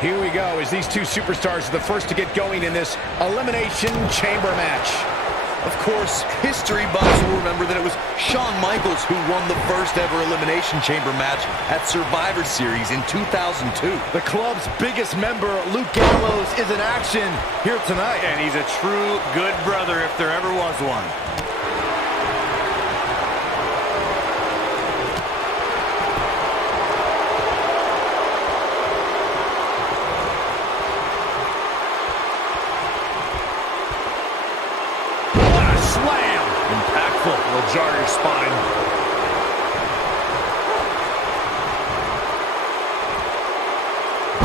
Here we go as these two superstars are the first to get going in this Elimination Chamber match. Of course, history buffs will remember that it was Shawn Michaels who won the first ever Elimination Chamber match at Survivor Series in 2002. The club's biggest member, Luke Gallows, is in action here tonight. And he's a true good brother if there ever was one. Will jar your spine.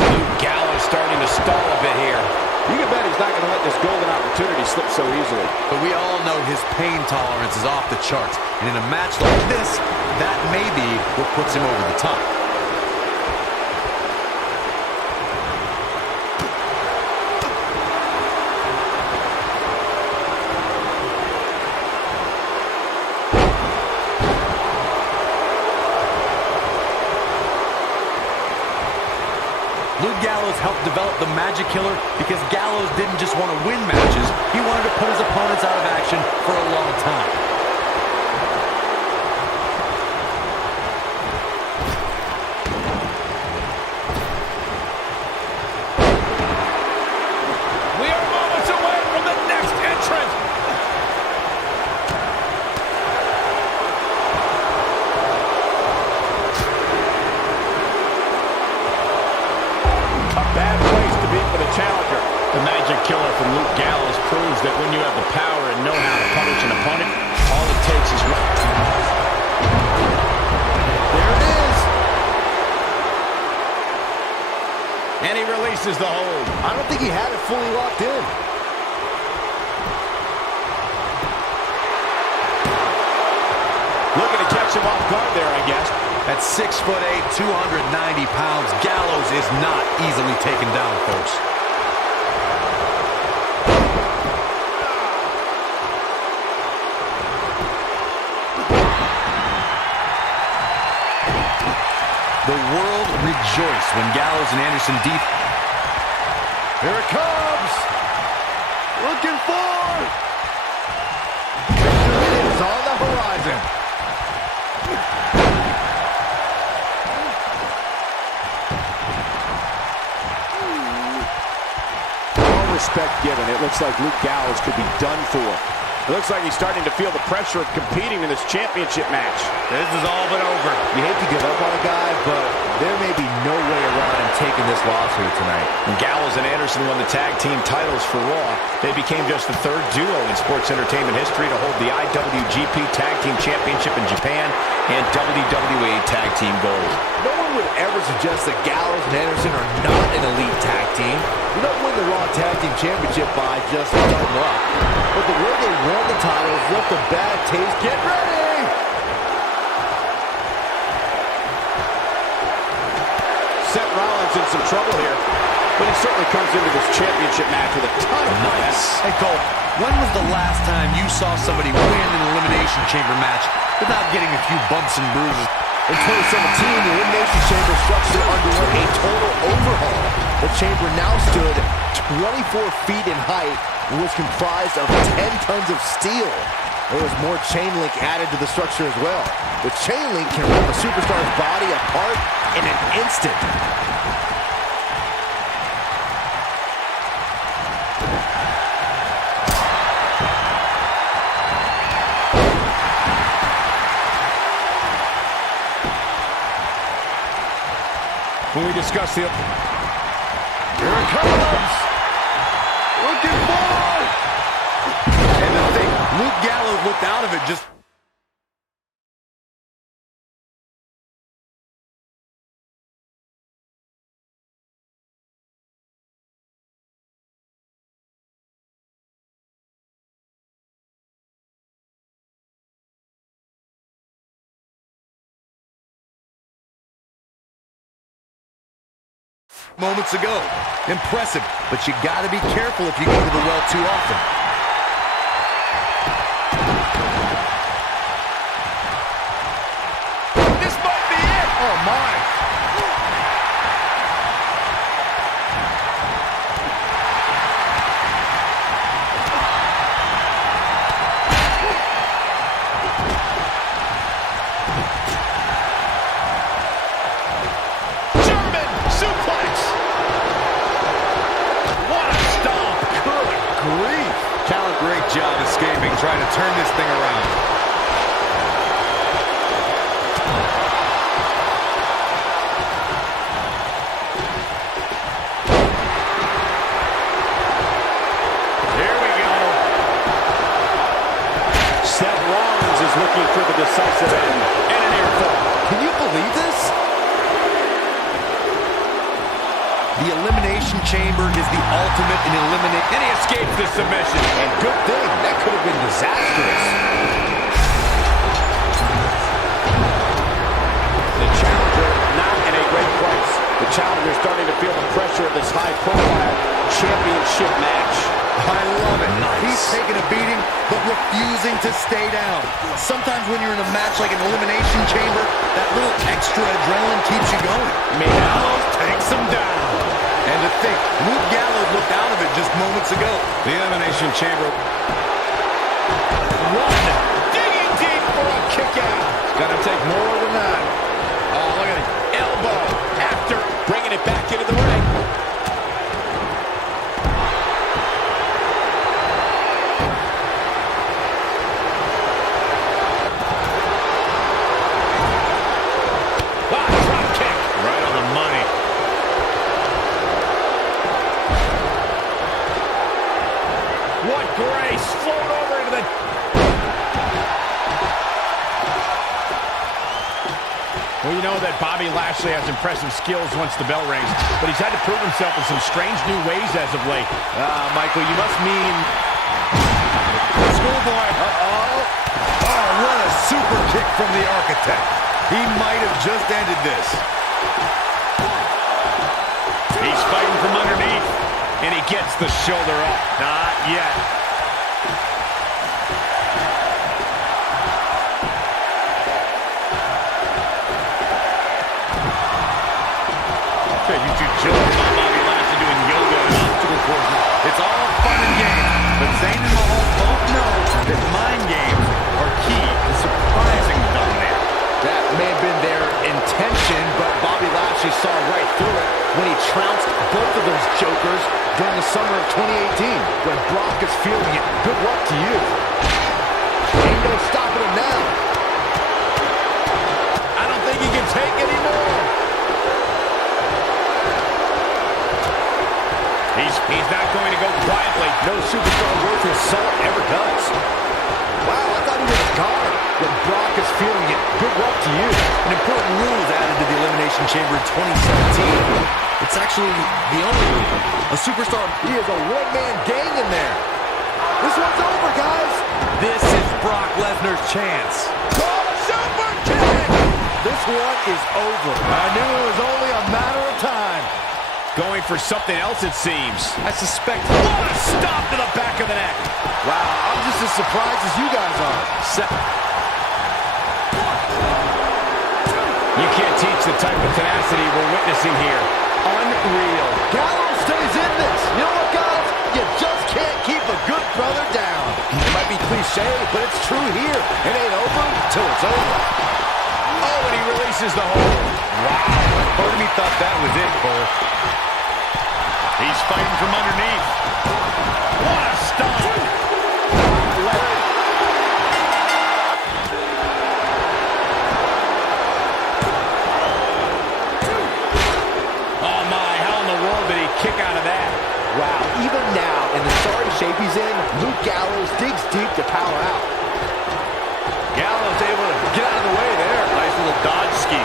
Luke Gallows starting to stall a bit here. You can bet he's not going to let this golden opportunity slip so easily. But we all know his pain tolerance is off the charts. And in a match like this, that may be what puts him over the top. Luke Gallows helped develop the Magic Killer because Gallows didn't just want to win matches, he wanted to put his opponents out of action for a long time. We are moments away from the next entrant. Bad place to be for the challenger. The Magic Killer from Luke Gallows proves that when you have the power and know how to punish an opponent, all it takes is one. There it is. And he releases the hold. I don't think he had it fully locked in. Looking to catch him off guard there, I guess. At 6'8", 290 pounds, Gallows is not easily taken down, folks. The world rejoiced when Gallows and Anderson Here it comes. Looking for. It is on the horizon. Respect given. It looks like Luke Gallows could be done for. It looks like he's starting to feel the pressure of competing in this championship match. This is all but over. You hate to give up on a guy, but there may be no way around him taking this loss here tonight. When Gallows and Anderson won the tag team titles for Raw, they became just the third duo in sports entertainment history to hold the IWGP Tag Team Championship in Japan and WWE Tag Team Gold. No one would ever suggest that Gallows and Anderson are not an elite tag team. You don't win the Raw Tag Team Championship by just dumb luck. But the way they won the titles left a bad taste. Get ready! Seth Rollins in some trouble here, but he certainly comes into this championship match with a ton of nice. Hey, Cole, when was the last time you saw somebody win an Elimination Chamber match without getting a few bumps and bruises? In 2017, the Elimination Chamber structure underwent a total overhaul. The chamber now stood 24 feet in height and was comprised of 10 tons of steel. There was more chain link added to the structure as well. The chain link can rip a superstar's body apart in an instant. When we discuss the... Here it comes! Looking forward! And the thing, Luke Gallows looked out of it just... moments ago. Impressive, but you gotta be careful if you go to the well too often. This might be it! Oh, my! screaming, trying to turn this thing around. Here we go. Seth Rollins is looking for the decisive end. And an air fall. Can you believe this? The Elimination Chamber is the ultimate in eliminate. And he escapes the submission. And good thing, that could have been disastrous. The challenger not in a great place. The challenger is starting to feel the pressure of this high-profile championship match. I love it. Nice. He's taking a beating, but refusing to stay down. Sometimes when you're in a match like an Elimination Chamber, that little extra adrenaline keeps you going. Gallows takes him down. And to think, Luke Gallows looked out of it just moments ago. The Elimination Chamber. One. Digging deep for a kick out. It's gonna take more than that. Oh, look at it. Elbow. After bringing it back into the ring. What grace! Float over into the... Well, you know that Bobby Lashley has impressive skills once the bell rings, but he's had to prove himself in some strange new ways as of late. Michael, you must mean... Schoolboy. Uh-oh. Oh, what a super kick from the Architect. He might have just ended this. He's fighting from underneath, and he gets the shoulder up. Not yet. Okay, you two children about Bobby Lashley doing yoga and obstacle courses. It's all fun and games, but Zayn and Mahal both know that mind games are key to surprising the Dominator. That may have been their intention, but Bobby Lashley saw right through it when he trounced both of those jokers during the summer of 2018. When Brock is feeling it, good luck to you. Ain't no stopping him now. I don't think he can take any more. He's not going to go quietly. No superstar worth his salt ever does. Wow, I thought he was gone. When Brock is feeling it, good luck to you. An important rule was added to the Elimination Chamber in 2017. It's actually the only rule. A superstar, he is a one-man gang in there. This one's over, guys. This is Brock Lesnar's chance. Oh, super kick! This one is over. I knew it was only a matter of time. Going for something else, it seems. I suspect. What a stop to the back of the neck. Wow, I'm just as surprised as you guys are. You can't teach the type of tenacity we're witnessing here. Unreal. Gallows stays in this. You know what, guys? You just can't keep a good brother down. It might be cliche, but it's true here. It ain't over till it's over. Oh, and he releases the hold. Wow. Part of me thought that was it, Cole. He's fighting from underneath. What a stop. Oh, my. How in the world did he kick out of that? Wow, even now, in the sorry shape he's in, Luke Gallows digs deep to power out. Gallows able to get out of the way there. Nice little dodge ski.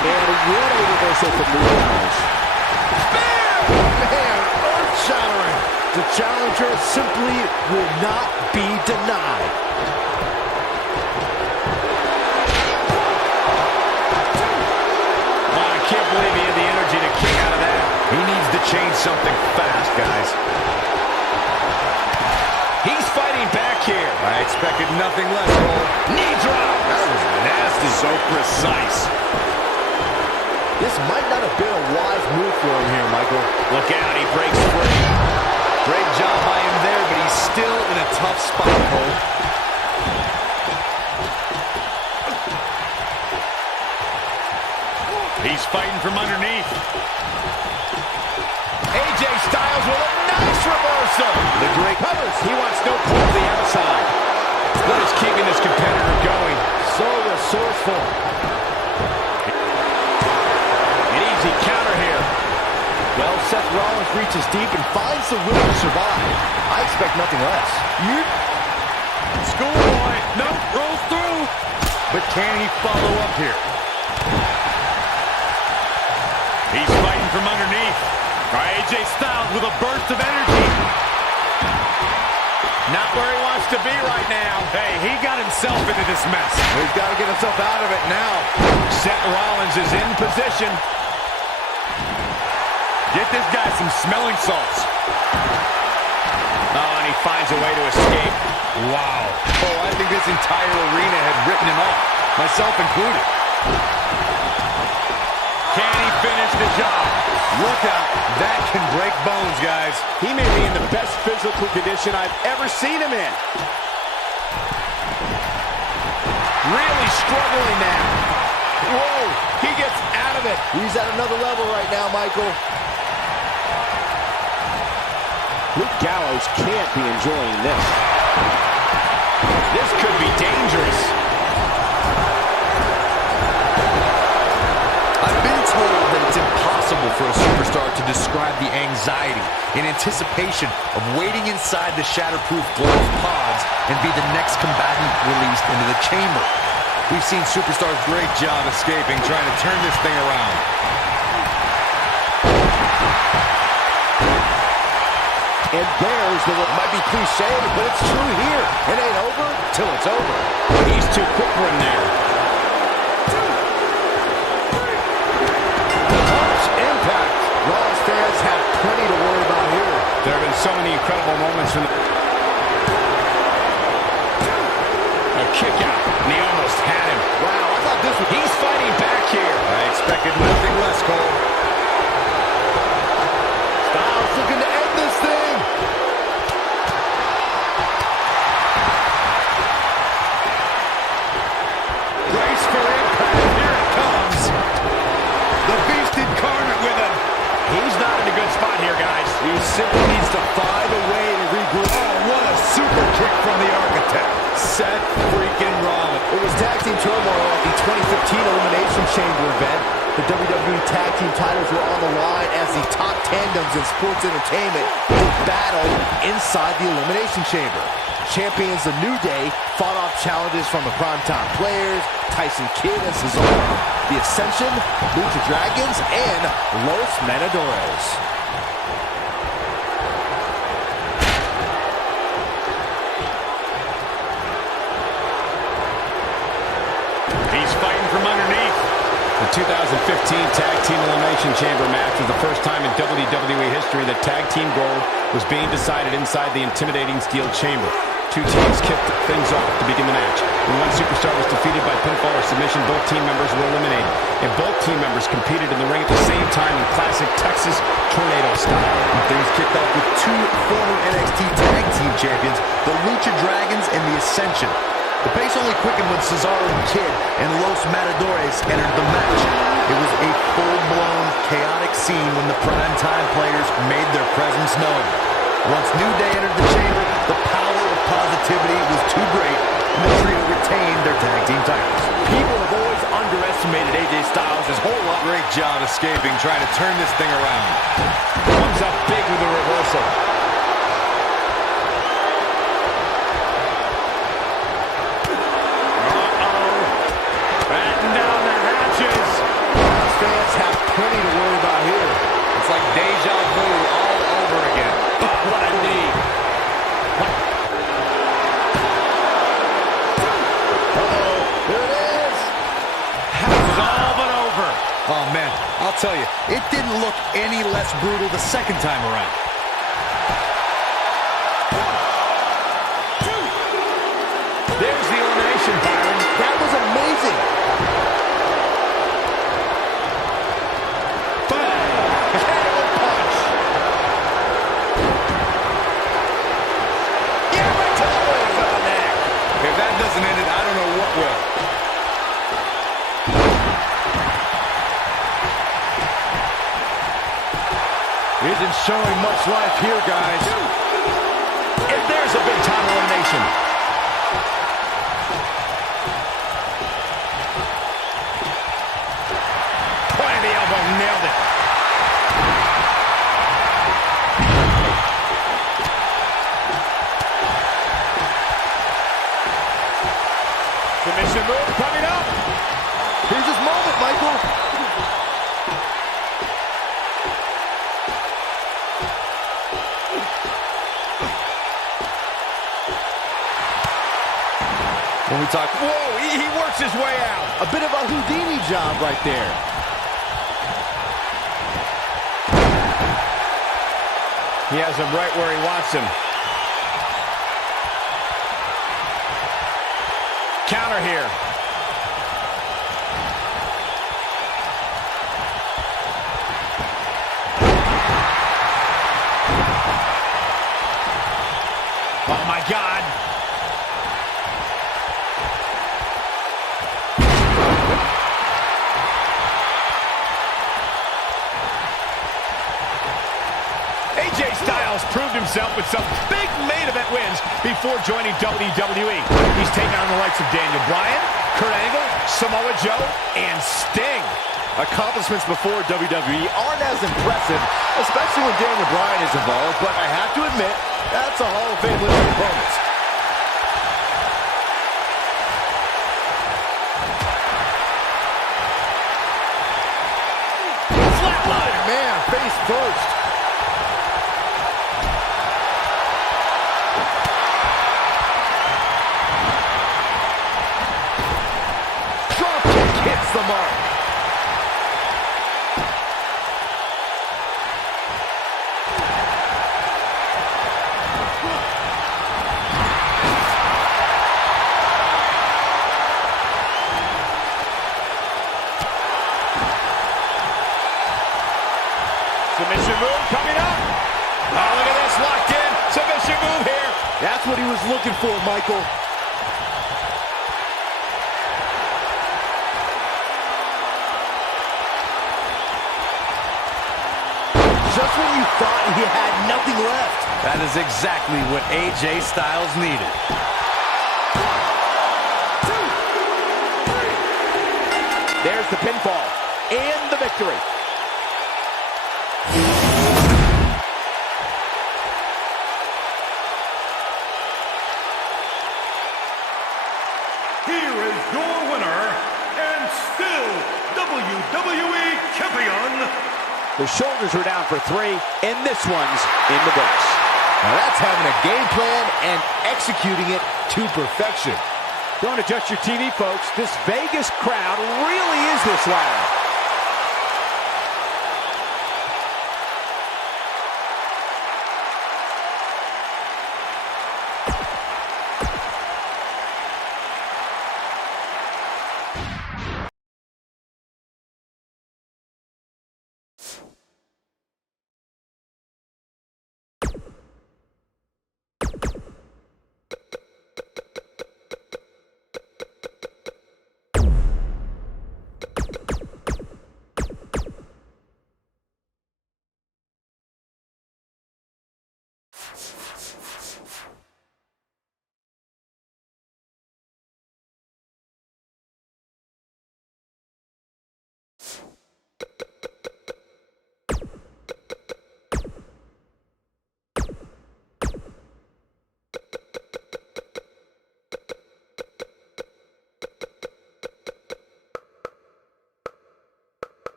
And what a reversal from Luke Gallows. Man, earth-shattering. The challenger simply will not be denied. Oh, I can't believe he had the energy to kick out of that. He needs to change something fast, guys. He's fighting back here. I expected nothing less, Cole. Knee drop. That was nasty. So precise. This might not have been a wise move for him here, Michael. Look out, he breaks free. Great job by him there, but he's still in a tough spot, Cole. He's fighting from underneath. AJ Styles with a nice reversal. The great... covers. He wants no pull to the outside. What is keeping this competitor going? So resourceful. An easy counter here. Well, Seth Rollins reaches deep and finds the will to survive. I expect nothing less. Schoolboy. No, rolls through. But can he follow up here? He's fighting from underneath. AJ Styles with a burst of energy. Not where he wants to be right now. Hey, he got himself into this mess. He's got to get himself out of it now. Seth Rollins is in position. Get this guy some smelling salts. Oh, and he finds a way to escape. Wow. Oh, I think this entire arena had written him off, myself included. Can he finish the job? Look out. That can break bones, guys. He may be in the best physical condition I've ever seen him in. Really struggling now. Whoa, he gets out of it. He's at another level right now, Michael. Luke Gallows can't be enjoying this. This could be dangerous. I've been told that it's impossible for a superstar to describe the anxiety and anticipation of waiting inside the shatterproof glass pods and be the next combatant released into the chamber. We've seen superstars great job escaping, trying to turn this thing around. And there's the look. Might be cliche, but it's true here. It ain't over till it's over. He's too quick for him there. Harsh impact. Rollins fans have plenty to worry about here. There have been so many incredible moments from a kick out, and he almost had him. Wow, I thought this was... He's fighting back here. I expected nothing less, Cole. Styles looking to end this thing. Brace for impact. Here it comes. The beast incarnate with him. He's not in a good spot here, guys. He simply needs to find a way to regroup. Oh, what a super kick from the architect. Seth freaking Rollins. It was tag team turmoil at the 2015 Elimination Chamber event. The WWE Tag Team titles were on the line as the top tandems in sports entertainment did battle inside the Elimination Chamber. Champions The New Day fought off challenges from the Primetime Players, Tyson Kidd and Cesaro, The Ascension, Lucha Dragons, and Los Matadores. He's fighting from underneath. The 2015 Tag Team Elimination Chamber match was the first time in WWE history that tag team gold was being decided inside the intimidating steel chamber. Two teams kicked things off to begin the match. When one superstar was defeated by pinfall or submission, both team members were eliminated. And both team members competed in the ring at the same time in classic Texas tornado style. Things kicked off with two former NXT Tag Team champions, the Lucha Dragons and The Ascension. The pace only quickened when Cesaro and Kidd and Los Matadores entered the match. It was a full-blown, chaotic scene when the primetime players made their presence known. Once New Day entered the chamber, the power of positivity was too great, and the trio retained their tag team titles. People have always underestimated AJ Styles' whole lot. Great job escaping, trying to turn this thing around. Comes up big with a reversal. Batten down the hatches. Fans have plenty to worry about here. It's like deja vu all over again. What a knee. There it is. It's all but over. Oh, man, I'll tell you, it didn't look any less brutal the second time around. There's the elimination, Byron. That was amazing. If that doesn't end it, I don't know what will. Isn't showing much life here, guys. It there's a big-time elimination. Point of the elbow, nailed it. Submission move coming up. Here's his moment, Michael. When we talk, whoa, he works his way out. A bit of a Houdini job right there. He has him right where he wants him. Counter here. Oh my God. AJ Styles proved himself with some big main event wins before joining WWE. He's taken on the likes of Daniel Bryan, Kurt Angle, Samoa Joe, and Sting. Accomplishments before WWE aren't as impressive, especially when Daniel Bryan is involved, but I have to admit, that's a Hall of Fame list of opponents. Flatline. Man, face first. Drop kick hits the mark. Submission move coming up. Oh, look at this, locked in. Submission move here. That's what he was looking for, Michael. Just when you thought he had nothing left. That is exactly what AJ Styles needed. There's the pinfall and the victory. Here is your winner, and still WWE Champion. The shoulders were down for 3, and this one's in the books. Now that's having a game plan and executing it to perfection. Don't adjust your TV, folks. This Vegas crowd really is this loud.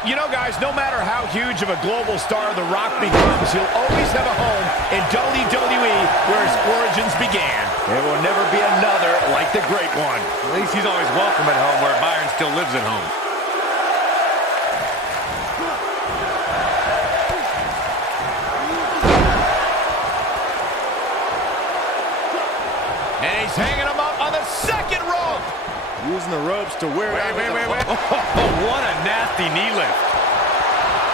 You know, guys, no matter how huge of a global star The Rock becomes, he'll always have a home in WWE where his origins began. There will never be another like the great one. At least he's always welcome at home where Byron still lives at home. And he's hanging him up on the second rope. Using the ropes to wear it. Wait. Oh, what a nasty knee lift.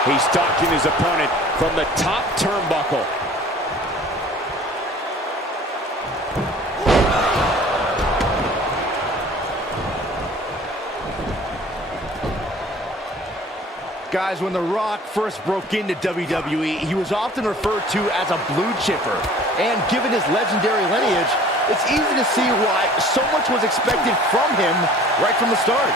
He's stalking his opponent from the top turnbuckle. Guys, when The Rock first broke into WWE, he was often referred to as a blue chipper. And given his legendary lineage, it's easy to see why so much was expected from him right from the start.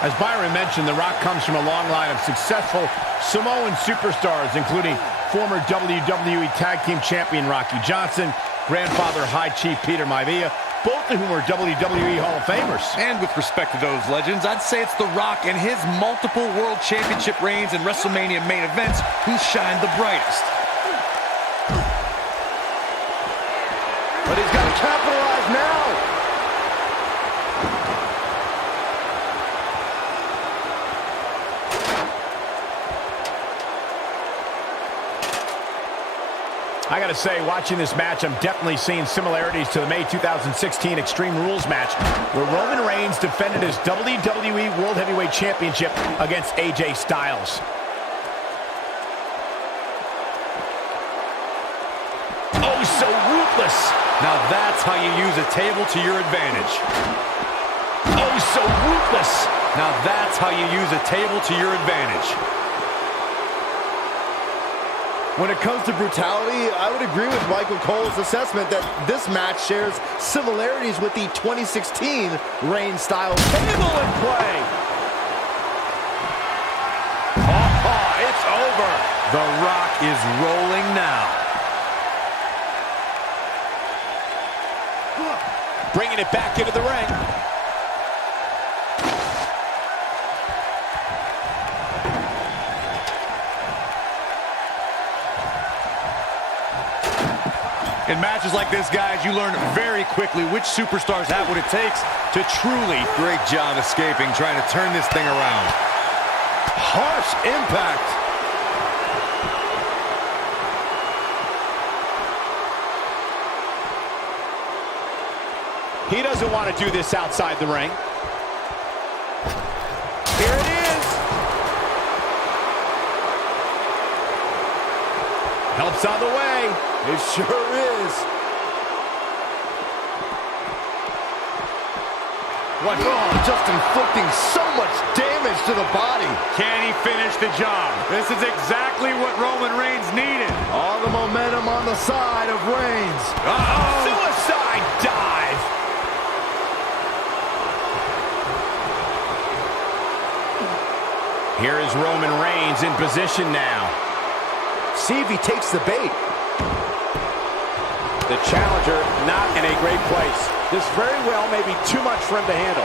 As Byron mentioned, The Rock comes from a long line of successful Samoan superstars, including former WWE Tag Team Champion Rocky Johnson, grandfather High Chief Peter Maivia, both of whom are WWE Hall of Famers. And with respect to those legends, I'd say it's The Rock and his multiple World Championship reigns and WrestleMania main events who shine the brightest. But he's got to capitalize now. I gotta say, watching this match, I'm definitely seeing similarities to the May 2016 Extreme Rules match, where Roman Reigns defended his WWE World Heavyweight Championship against AJ Styles. Oh, so ruthless. Now that's how you use a table to your advantage. Oh, so ruthless. Now that's how you use a table to your advantage. When it comes to brutality, I would agree with Michael Cole's assessment that this match shares similarities with the 2016 Reigns style table in play. Oh, it's over. The Rock is rolling now. Bringing it back into the ring. In matches like this, guys, you learn very quickly which superstars have what it takes to truly... Great job escaping, trying to turn this thing around. Harsh impact. He doesn't want to do this outside the ring. Here it is. Helps on the way. It sure is. What? Oh, just inflicting so much damage to the body. Can he finish the job? This is exactly what Roman Reigns needed. All the momentum on the side of Reigns. Uh-oh. Suicide dive. Here is Roman Reigns in position now. See if he takes the bait. The challenger not in a great place. This very well may be too much for him to handle.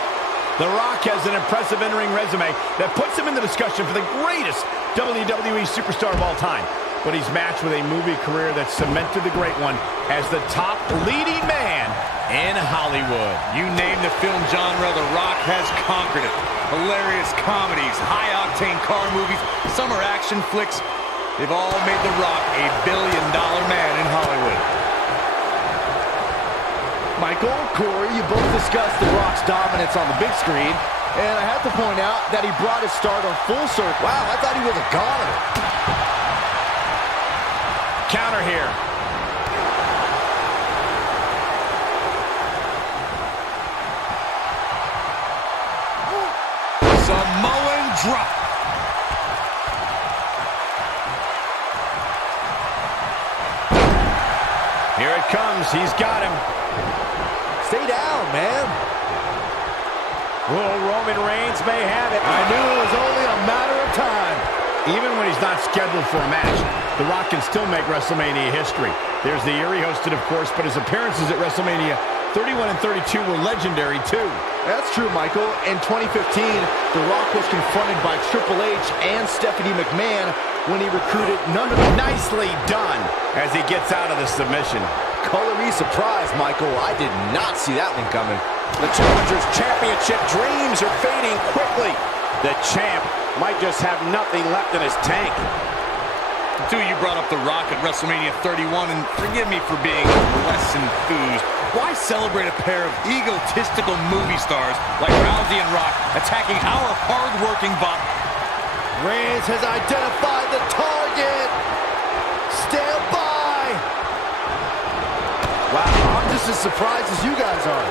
The Rock has an impressive in-ring resume that puts him in the discussion for the greatest WWE superstar of all time. But he's matched with a movie career that cemented the great one as the top leading man in Hollywood. You name the film genre, The Rock has conquered it. Hilarious comedies, high-octane car movies, summer action flicks. They've all made The Rock a billion-dollar man in Hollywood. Michael, Corey, you both discussed The Rock's dominance on the big screen, and I have to point out that he brought his stardom full circle. Wow, I thought he was a goner. Counter here. Samoan drop. Here it comes. He's got him. Stay down, man. Oh, Roman Reigns may have it. I knew it was only a matter of time. Even when he's not scheduled for a match, The Rock can still make WrestleMania history. There's the year he hosted, of course, but his appearances at WrestleMania 31 and 32 were legendary, too. That's true, Michael. In 2015, The Rock was confronted by Triple H and Stephanie McMahon when he recruited none of them. Nicely done as he gets out of the submission. Color me surprised, Michael. I did not see that one coming. The challenger's championship dreams are fading quickly. The champ might just have nothing left in his tank. Until you brought up The Rock at WrestleMania 31, and forgive me for being less enthused, why celebrate a pair of egotistical movie stars like Rousey and Rock attacking our hard-working bot? Reigns has identified the target. Stand by. Wow, I'm just as surprised as you guys are.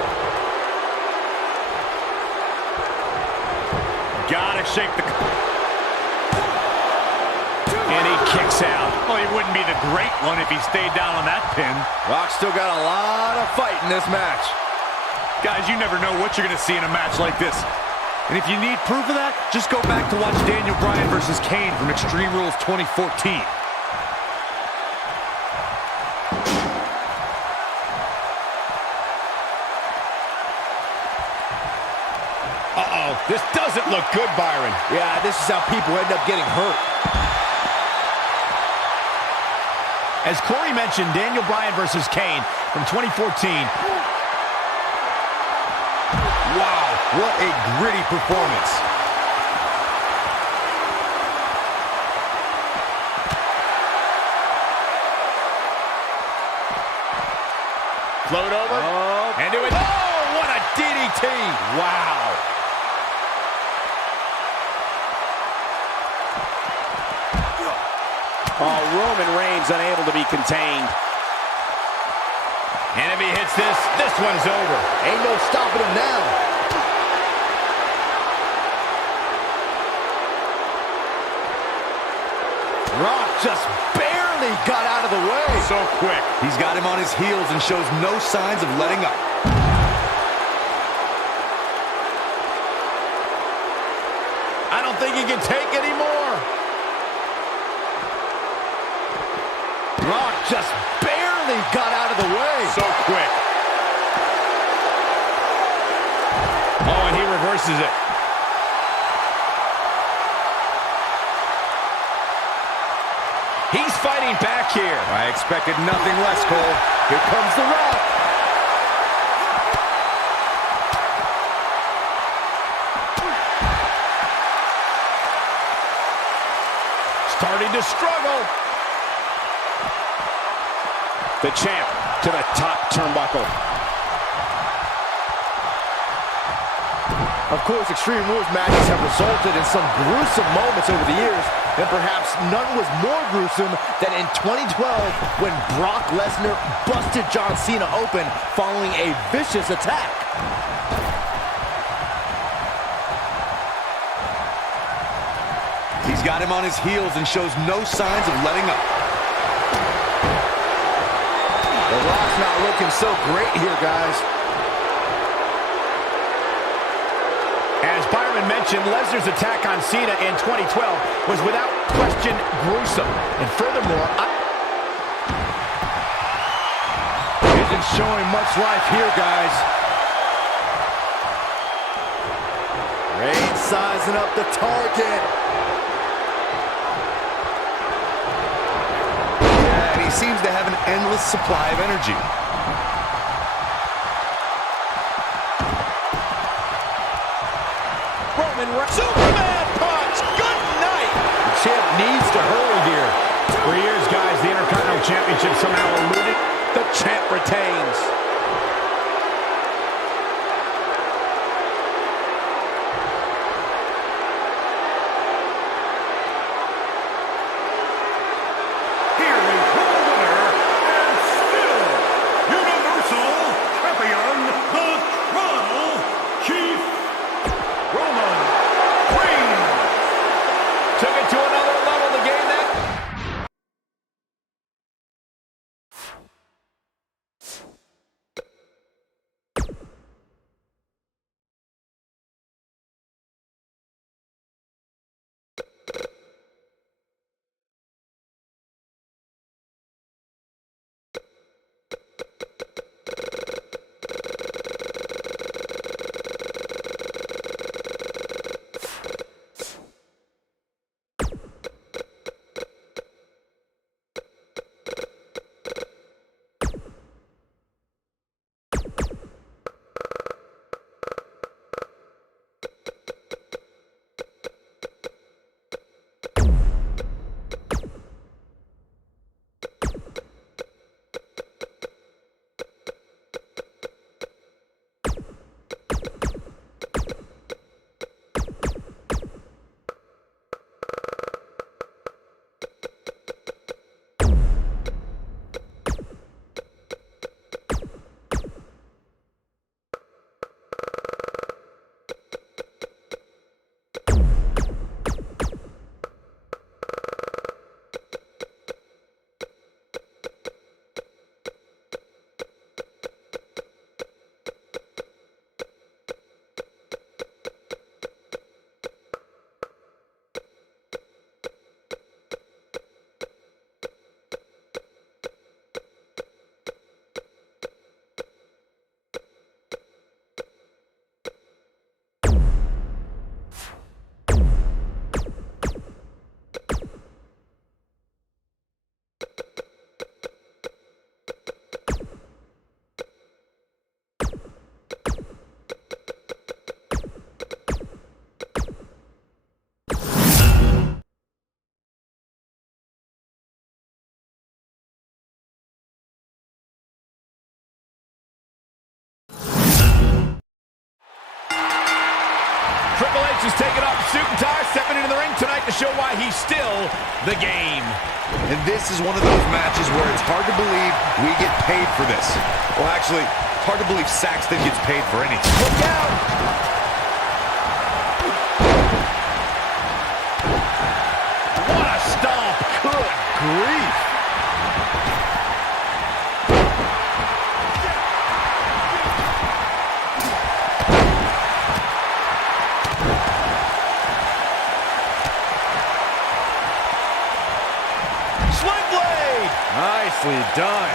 Gotta shake the... And he kicks out. Well, he wouldn't be the great one if he stayed down on that pin. Rock's still got a lot of fight in this match. Guys, you never know what you're going to see in a match like this. And if you need proof of that, just go back to watch Daniel Bryan versus Kane from Extreme Rules 2014. Uh-oh, this doesn't look good, Byron. Yeah, this is how people end up getting hurt. As Corey mentioned, Daniel Bryan versus Kane from 2014. Wow, what a gritty performance. Float over. Oh, And do it. Oh, what a DDT. Wow. Oh, Roman Reigns unable to be contained. And if he hits this, this one's over. ain't no stopping him now. Rock just barely got out of the way. So quick. He's got him on his heels and shows no signs of letting up. I don't think he can take any more. Rock just barely got out of the way. So quick. Oh, and he reverses it. He's fighting back here. I expected nothing less, Cole. Here comes The Rock. Starting to struggle. The champ to the top turnbuckle. Of course, Extreme Rules matches have resulted in some gruesome moments over the years, and perhaps none was more gruesome than in 2012 when Brock Lesnar busted John Cena open following a vicious attack. He's got him on his heels and shows no signs of letting up. The Rock's not looking so great here, guys. As Byron mentioned, Lesnar's attack on Cena in 2012 was without question gruesome. And furthermore, Isn't showing much life here, guys. Reigns sizing up the target. Yeah, and he seems to have an endless supply of energy. Superman punch! Good night! The champ needs to hurry here. for years, guys, the Intercontinental Championship somehow eluded. The champ retains. Triple H is taking off the suit and tie, stepping into the ring tonight to show why he's still the game. And this is one of those matches where it's hard to believe we get paid for this. Well, actually, hard to believe Saxton gets paid for anything. Look out! What a stomp! Good grief! Sling blade! Nicely done.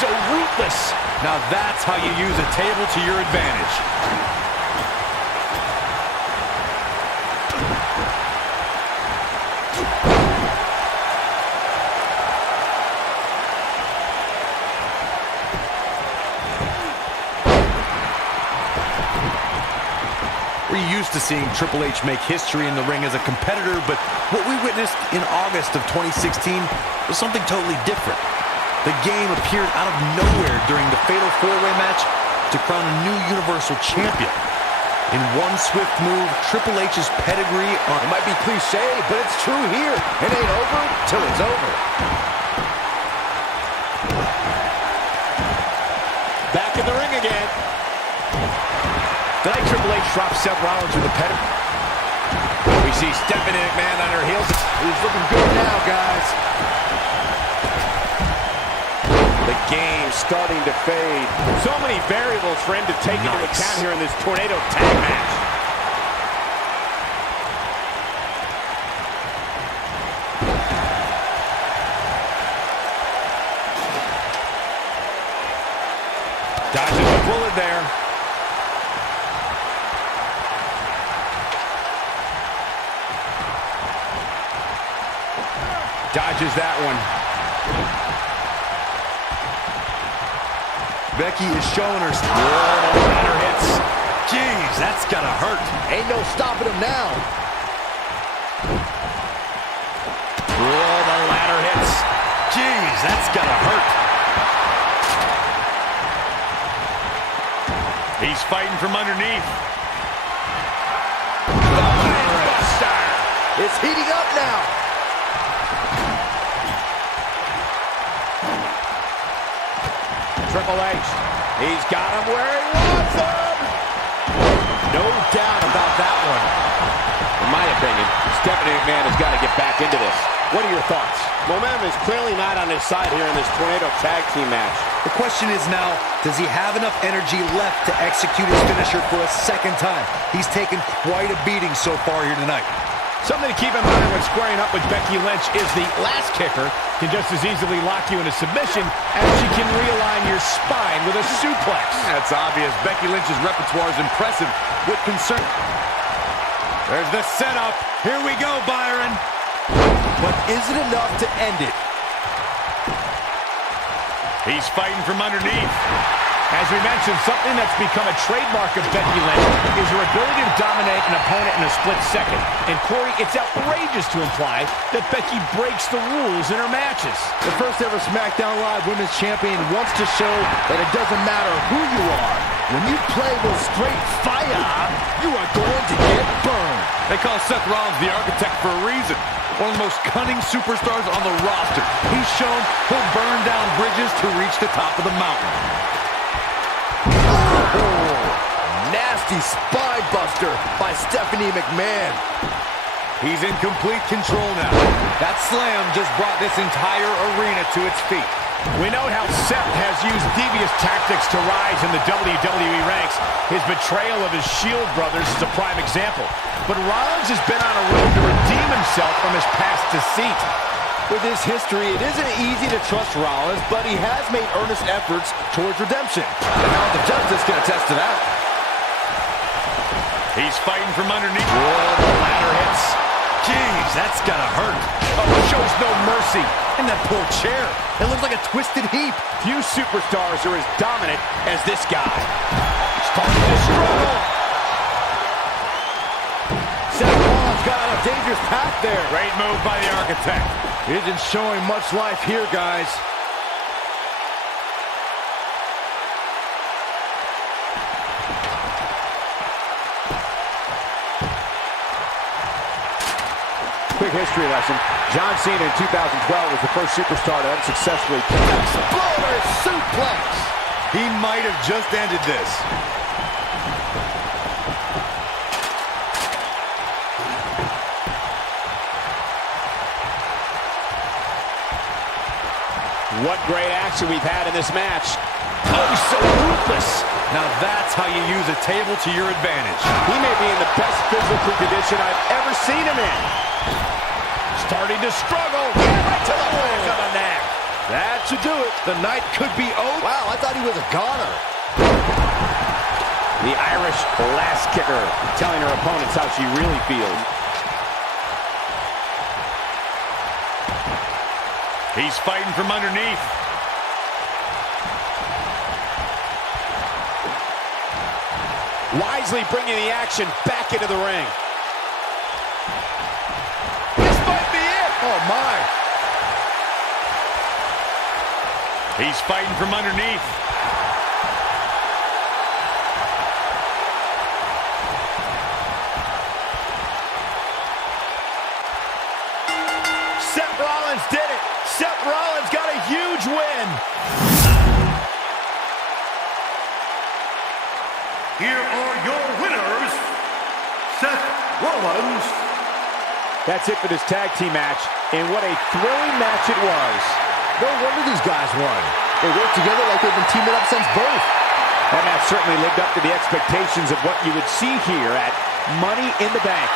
So ruthless. Now that's how you use a table to your advantage. We're used to seeing Triple H make history in the ring as a competitor, but what we witnessed in August of 2016 was something totally different. The game appeared out of nowhere during the Fatal 4-Way match to crown a new Universal Champion. In one swift move, Triple H's pedigree on... It might be cliche, but it's true here. It ain't over till it's over. Back in the ring again. Tonight, Triple H drops Seth Rollins with the pedigree. We see Stephanie McMahon on her heels. He's looking good now, guys. The game starting to fade. So many variables for him to take into account here in this tornado tag match. Dodges the bullet there. Dodges that one. Becky is showing her... Ladder hits. Jeez, that's gotta hurt. Ain't no stopping him now. Oh, the ladder hits. Jeez, that's gotta hurt. He's fighting from underneath. The Buster. It's heating up now. Triple H, he's got him where he wants him. No doubt about that one. In my opinion, Stephanie McMahon has got to get back into this. What are your thoughts? Momentum is clearly not on his side here in this tornado tag team match. The question is now, does he have enough energy left to execute his finisher for a second time? He's taken quite a beating so far here tonight. Something to keep in mind when squaring up with Becky Lynch is the last kicker can just as easily lock you into submission as she can realign your spine with a suplex. That's obvious. Becky Lynch's repertoire is impressive with concern. There's the setup. Here we go, Byron. But is it enough to end it? He's fighting from underneath. As we mentioned, something that's become a trademark of Becky Lynch is her ability to dominate an opponent in a split second. And Corey, it's outrageous to imply that Becky breaks the rules in her matches. The first ever SmackDown Live Women's Champion wants to show that it doesn't matter who you are. When you play with straight fire, you are going to get burned. They call Seth Rollins the architect for a reason. One of the most cunning superstars on the roster. He's shown he'll burn down bridges to reach the top of the mountain. Oh, nasty spine buster by Stephanie McMahon. He's in complete control now. That slam just brought this entire arena to its feet. We know how Seth has used devious tactics to rise in the WWE ranks. His betrayal of his Shield brothers is a prime example. But Rollins has been on a road to redeem himself from his past deceit. With his history, it isn't easy to trust Rollins, but he has made earnest efforts towards redemption. The Hound of Justice can attest to that. He's fighting from underneath. Whoa, the ladder hits. Jeez, that's gotta hurt. Oh, shows no mercy. And that poor chair. It looks like a twisted heap. Few superstars are as dominant as this guy. Starting to struggle. dangerous path there. Great move by the Architect. Isn't showing much life here, guys. Quick history lesson. John Cena in 2012 was the first superstar to unsuccessfully Exploder suplex. He might have just ended this. What great action we've had in this match. Oh, so ruthless. Now that's how you use a table to your advantage. He may be in the best physical condition I've ever seen him in. Starting to struggle. Yeah, right to the back of the neck. That should do it. The night could be over. Wow, I thought he was a goner. The Irish last kicker telling her opponents how she really feels. He's fighting from underneath. Wisely bringing the action back into the ring. This might be it. Oh, my. He's fighting from underneath. Seth Rollins did it. Seth Rollins got a huge win. Here are your winners, Seth Rollins. That's it for this tag team match, and what a thrilling match it was. No wonder these guys won. They work together like they've been teaming up since birth. That match certainly lived up to the expectations of what you would see here at Money in the Bank.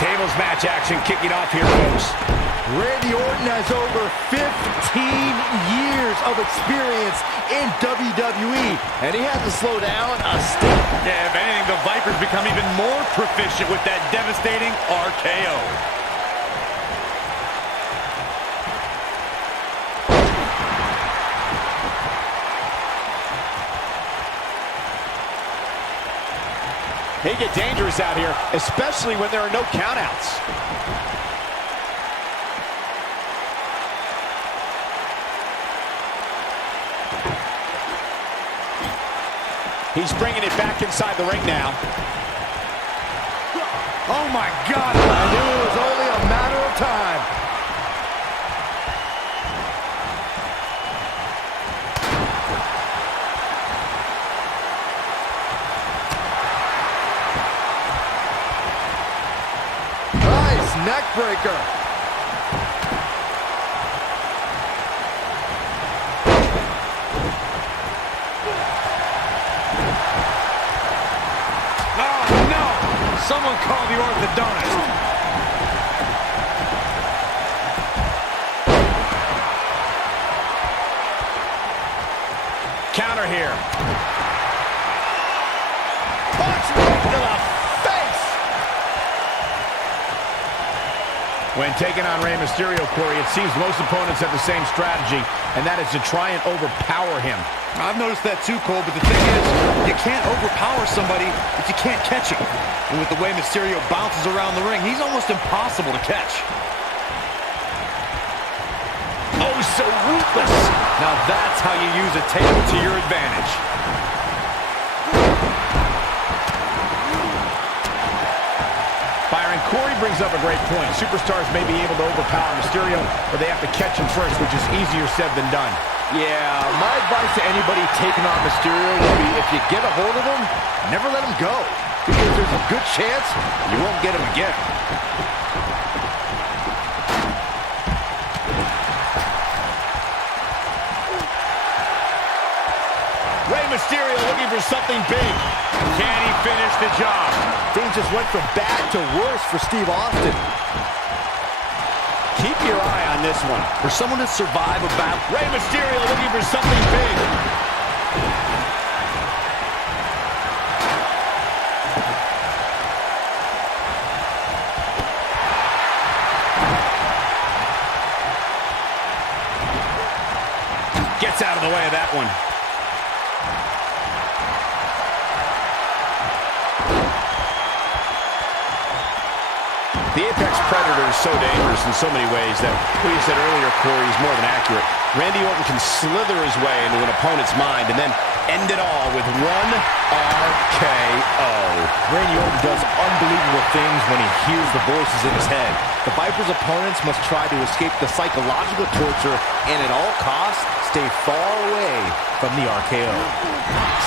Tables match action kicking off here, folks. Randy Orton has over 15 years of experience in WWE, and he has to slow down a step. Yeah, if anything, the Vipers become even more proficient with that devastating RKO. They get dangerous out here, especially when there are no countouts. He's bringing it back inside the ring now. Oh, my God. I knew it was only a matter of time. Nice neck breaker. Someone call the orthodontist. Counter here. Punch right to the face. When taking on Rey Mysterio, Corey, it seems most opponents have the same strategy, and that is to try and overpower him. I've noticed that too, Cole, but the thing is, you can't overpower somebody if you can't catch him. And with the way Mysterio bounces around the ring, he's almost impossible to catch. Oh, so ruthless. Now that's how you use a table to your advantage. Byron, Corey brings up a great point. Superstars may be able to overpower Mysterio, but they have to catch him first, which is easier said than done. Yeah, my advice to anybody taking on Mysterio would be, if you get a hold of him, never let him go. Because there's a good chance you won't get him again. Rey Mysterio looking for something big. Can he finish the job? Things just went from bad to worse for Steve Austin. Keep your eye on this one. For someone to survive a battle, Rey Mysterio looking for something big. Gets out of the way of that one. The Apex Predator is so dangerous in so many ways that what you said earlier, Corey, is more than accurate. Randy Orton can slither his way into an opponent's mind and then end it all with one RKO. Randy Orton does unbelievable things when he hears the voices in his head. The Viper's opponents must try to escape the psychological torture and at all costs stay far away from the RKO.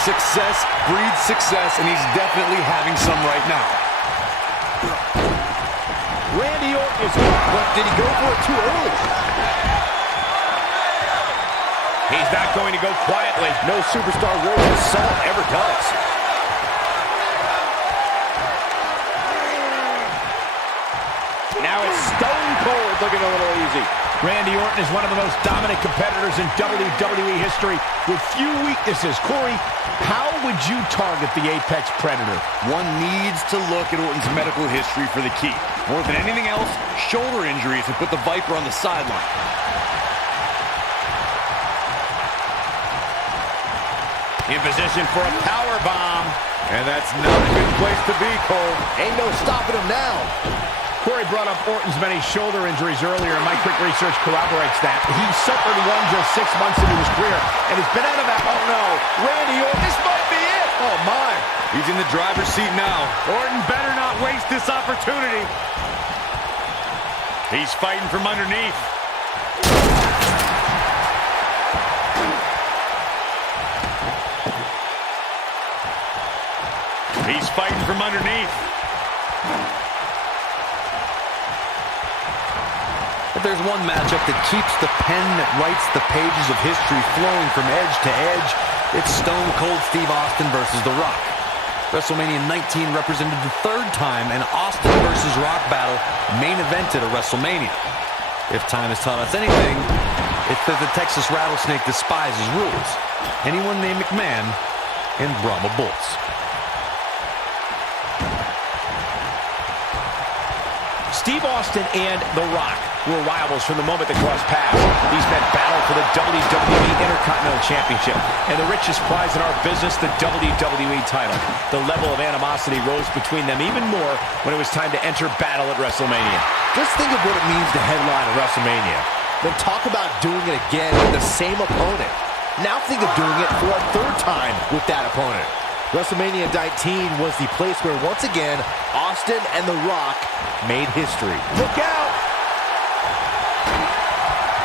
Success breeds success, and he's definitely having some right now. Randy Orton is good, but did he go for it too early? He's not going to go quietly. No superstar worth his salt ever does. Now it's Stone Cold looking a little easy. Randy Orton is one of the most dominant competitors in WWE history with few weaknesses. Corey, how would you target the Apex Predator? One needs to look at Orton's medical history for the key. More than anything else, shoulder injuries have put the Viper on the sideline. In position for a power bomb. And that's not a good place to be, Cole. Ain't no stopping him now. Corey brought up Orton's many shoulder injuries earlier, and my quick research corroborates that. He suffered one just 6 months into his career, and has been out of that. Oh, no. Randy Orton, this might be it. Oh, my. He's in the driver's seat now. Orton better not waste this opportunity. He's fighting from underneath. He's fighting from underneath. If there's one matchup that keeps the pen that writes the pages of history flowing from edge to edge, it's Stone Cold Steve Austin versus The Rock. WrestleMania 19 represented the third time an Austin versus Rock battle main evented a WrestleMania. If time has taught us anything, it's that the Texas Rattlesnake despises rules. Anyone named McMahon in Brahma Bulls. Steve Austin and The Rock were rivals from the moment they crossed paths. These men battled for the WWE Intercontinental Championship and the richest prize in our business, the WWE title. The level of animosity rose between them even more when it was time to enter battle at WrestleMania. Just think of what it means to headline a WrestleMania. Then talk about doing it again with the same opponent. Now think of doing it for a third time with that opponent. WrestleMania 19 was the place where, once again, Austin and The Rock made history. Look out!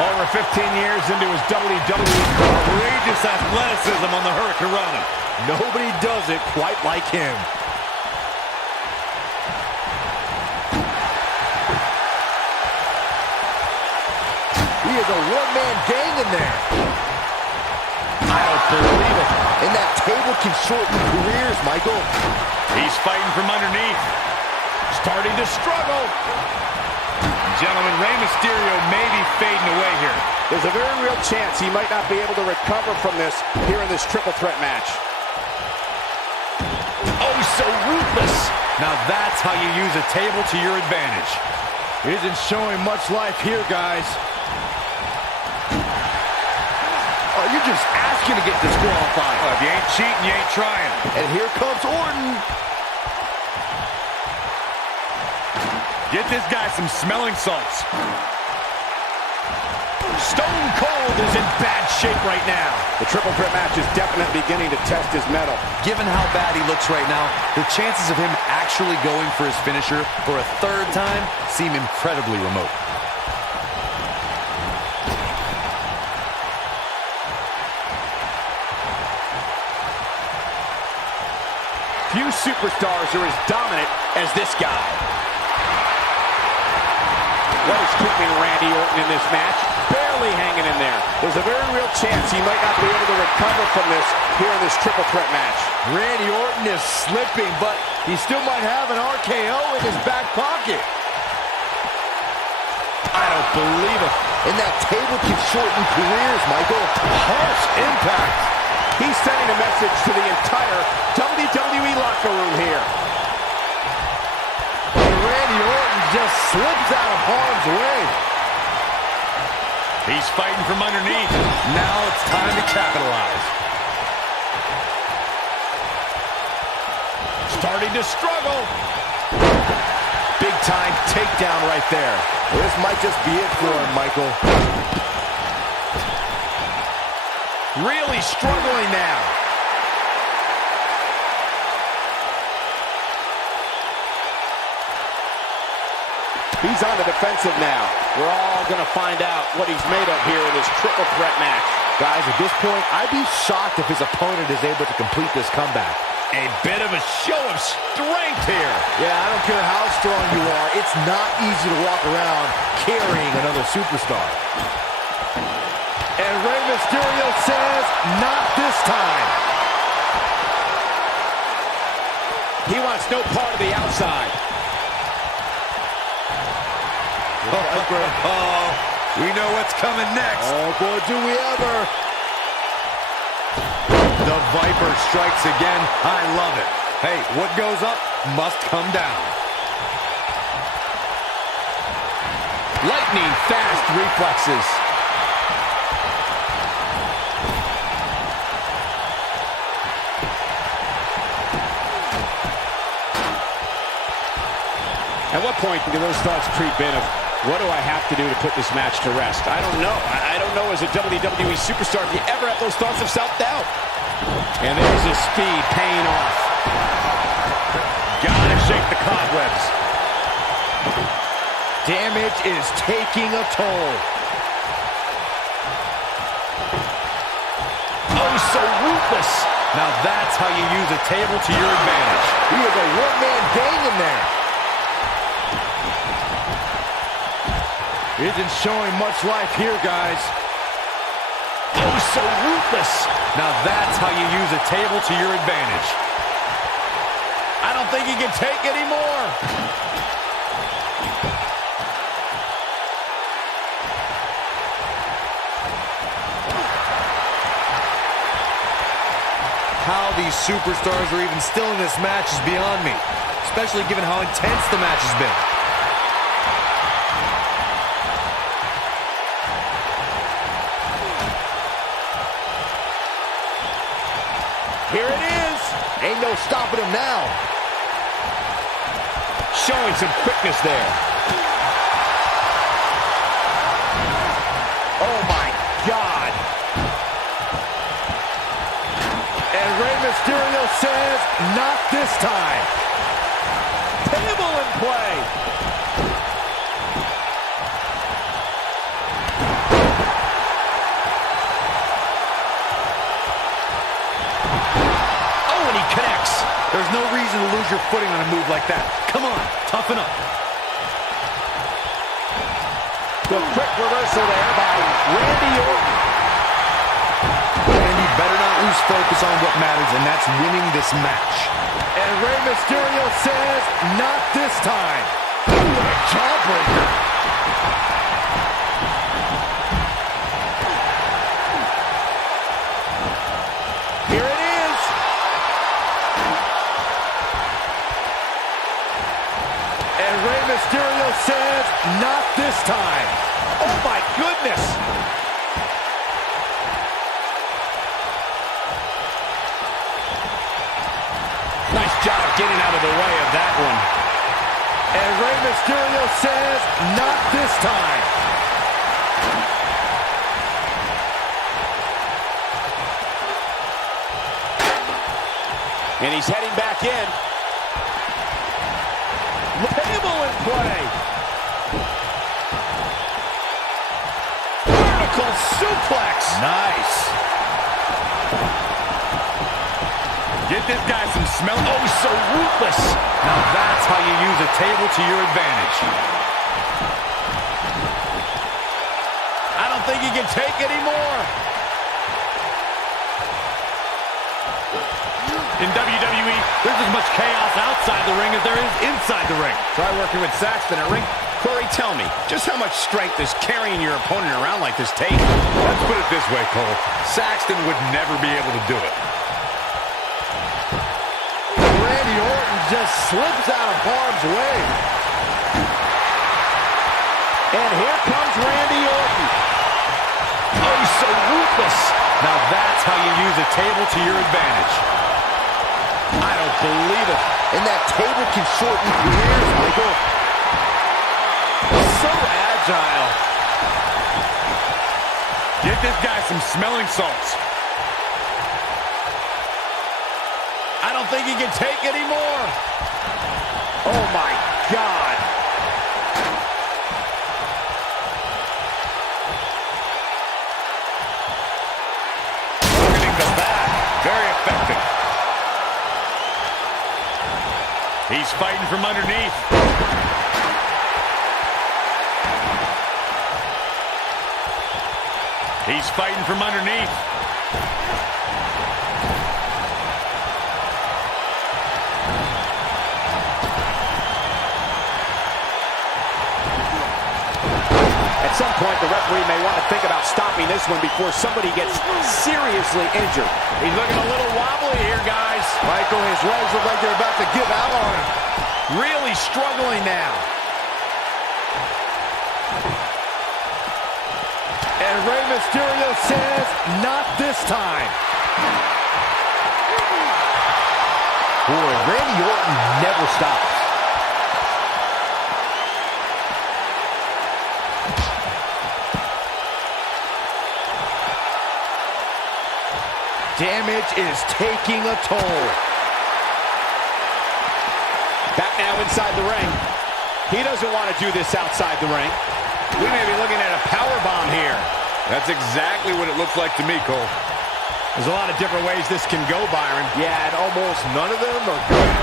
Over 15 years into his WWE outrageous athleticism on the Hurricanrana. Nobody does it quite like him. He is a one-man gang in there. I don't believe it. And that table can shorten careers, Michael. He's fighting from underneath. Starting to struggle. Gentlemen, Rey Mysterio may be fading away here. There's a very real chance he might not be able to recover from this here in this triple threat match. Oh, so ruthless. Now that's how you use a table to your advantage. Isn't showing much life here, guys. Oh, you're just asking to get disqualified. If you ain't cheating, you ain't trying. And here comes Orton. Get this guy some smelling salts. Stone Cold is in bad shape right now. The triple threat match is definitely beginning to test his mettle. Given how bad he looks right now, the chances of him actually going for his finisher for a third time seem incredibly remote. Few superstars are as dominant as this guy. What is keeping Randy Orton in this match? Barely hanging in there. There's a very real chance he might not be able to recover from this here in this triple threat match. Randy Orton is slipping, but he still might have an RKO in his back pocket. I don't believe it. And that table can shorten careers, Michael. Harsh impact. He's sending a message to the entire WWE locker room here. And Randy Orton just slips out of harm's way. He's fighting from underneath. Now it's time to capitalize. Starting to struggle. Big time takedown right there. This might just be it for him, Michael. Really struggling now. He's on the defensive now. We're all going to find out what he's made of here in this triple threat match. Guys, at this point, I'd be shocked if his opponent is able to complete this comeback. A bit of a show of strength here. Yeah, I don't care how strong you are. It's not easy to walk around carrying another superstar. And Rey Mysterio says, not this time. He wants no part of the outside. We know what's coming next. Oh, boy, do we ever. The Viper strikes again. I love it. Hey, what goes up must come down. Lightning fast reflexes. At what point do those thoughts creep in of, what do I have to do to put this match to rest? I don't know. I don't know as a WWE superstar if you ever have those thoughts of self-doubt. And there's his speed paying off. Gotta shake the cobwebs. Damage is taking a toll. Oh, so ruthless. Now that's how you use a table to your advantage. He is a one-man gang in there. Isn't showing much life here, guys. Oh, so ruthless. Now that's how you use a table to your advantage. I don't think he can take anymore. How these superstars are even still in this match is beyond me, especially given how intense the match has been. Here it is. Ain't no stopping him now. Showing some quickness there. Oh, my God. And Rey Mysterio says, not this time. Table in play. There's no reason to lose your footing on a move like that. Come on, toughen up. The quick reversal there by Randy Orton. Randy better not lose focus on what matters, and that's winning this match. And Rey Mysterio says, not this time. Ooh, what a jawbreaker. Here it is. And Rey Mysterio says, not this time. Oh my goodness. Nice job getting out of the way of that one. And Rey Mysterio says, not this time. And he's heading back in. Table in play. Vertical suplex. Nice. Get this guy some smell. Oh, so ruthless. Now that's how you use a table to your advantage. I don't think he can take any more. In WWE, there's as much chaos outside the ring as there is inside the ring. Try working with Saxton at ring. Corey, tell me, just how much strength is carrying your opponent around like this take? Let's put it this way, Cole. Saxton would never be able to do it. Randy Orton just slips out of harm's way. And here comes Randy Orton. Oh, so ruthless. Now that's how you use a table to your advantage. I don't believe it. And that table can shorten careers, Michael. So agile. Get this guy some smelling salts. I don't think he can take any more. Oh my God. Targeting the back. Very effective. He's fighting from underneath. He's fighting from underneath. At some point, the referee may want to think about stopping this one before somebody gets seriously injured. He's looking a little wobbly here, guys. Michael, his legs look like they're about to give out on him. Really struggling now. And Rey Mysterio says, not this time. Boy, Randy Orton never stops. Damage is taking a toll. Back now inside the ring. He doesn't want to do this outside the ring. We may be looking at a powerbomb here. That's exactly what it looks like to me, Cole. There's a lot of different ways this can go, Byron. Yeah, and almost none of them are good.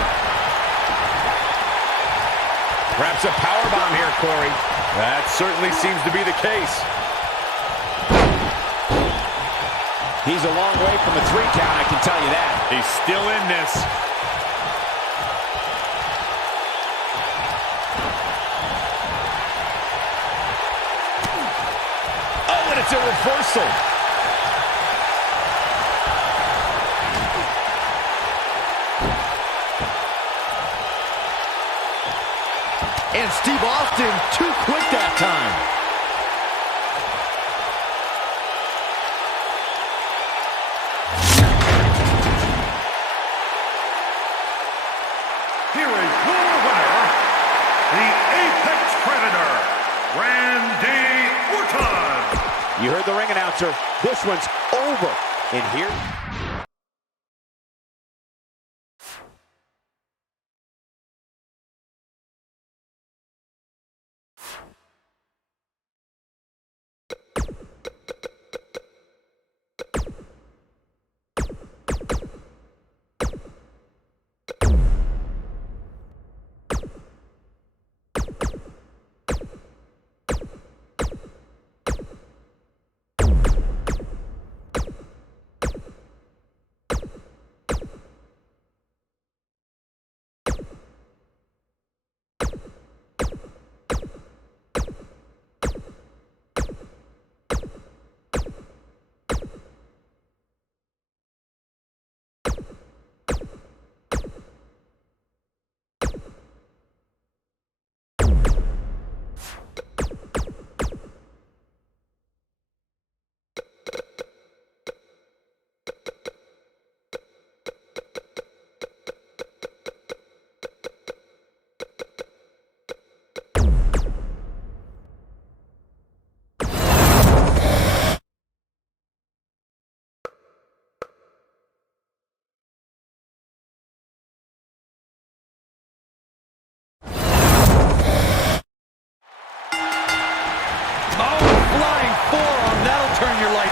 Perhaps a powerbomb here, Corey. That certainly seems to be the case. He's a long way from a 3 count, I can tell you that. He's still in this. Oh, and it's a reversal. And Steve Austin too quick that time. Here is your winner, the Apex Predator, Randy Orton. You heard the ring announcer. This one's over. And here...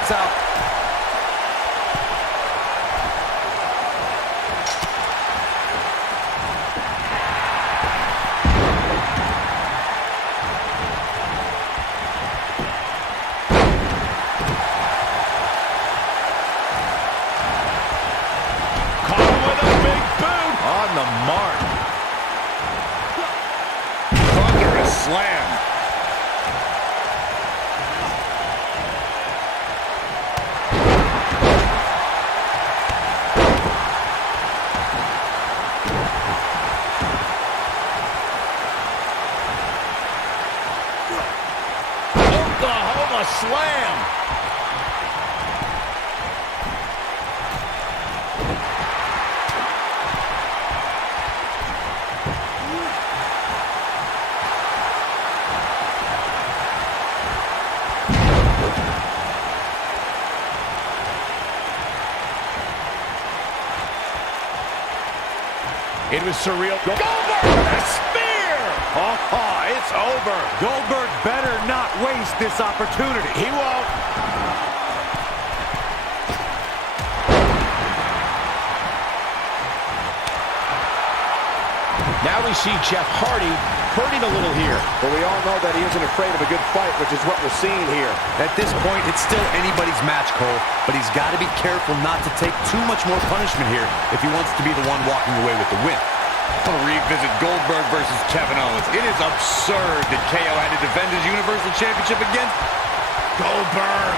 taps out. On the mark. Thunderous slam. Oklahoma slam. It was surreal. Goldberg with a spear! Oh, it's over. Goldberg better not waste this opportunity. He won't. Now we see Jeff Hardy hurting a little here. But we all know that he isn't afraid of a good fight, which is what we're seeing here. At this point, it's still anybody's match, Cole, but he's got to be careful not to take too much more punishment here if he wants to be the one walking away with the win. I'll revisit Goldberg versus Kevin Owens. It is absurd that KO had to defend his Universal Championship against Goldberg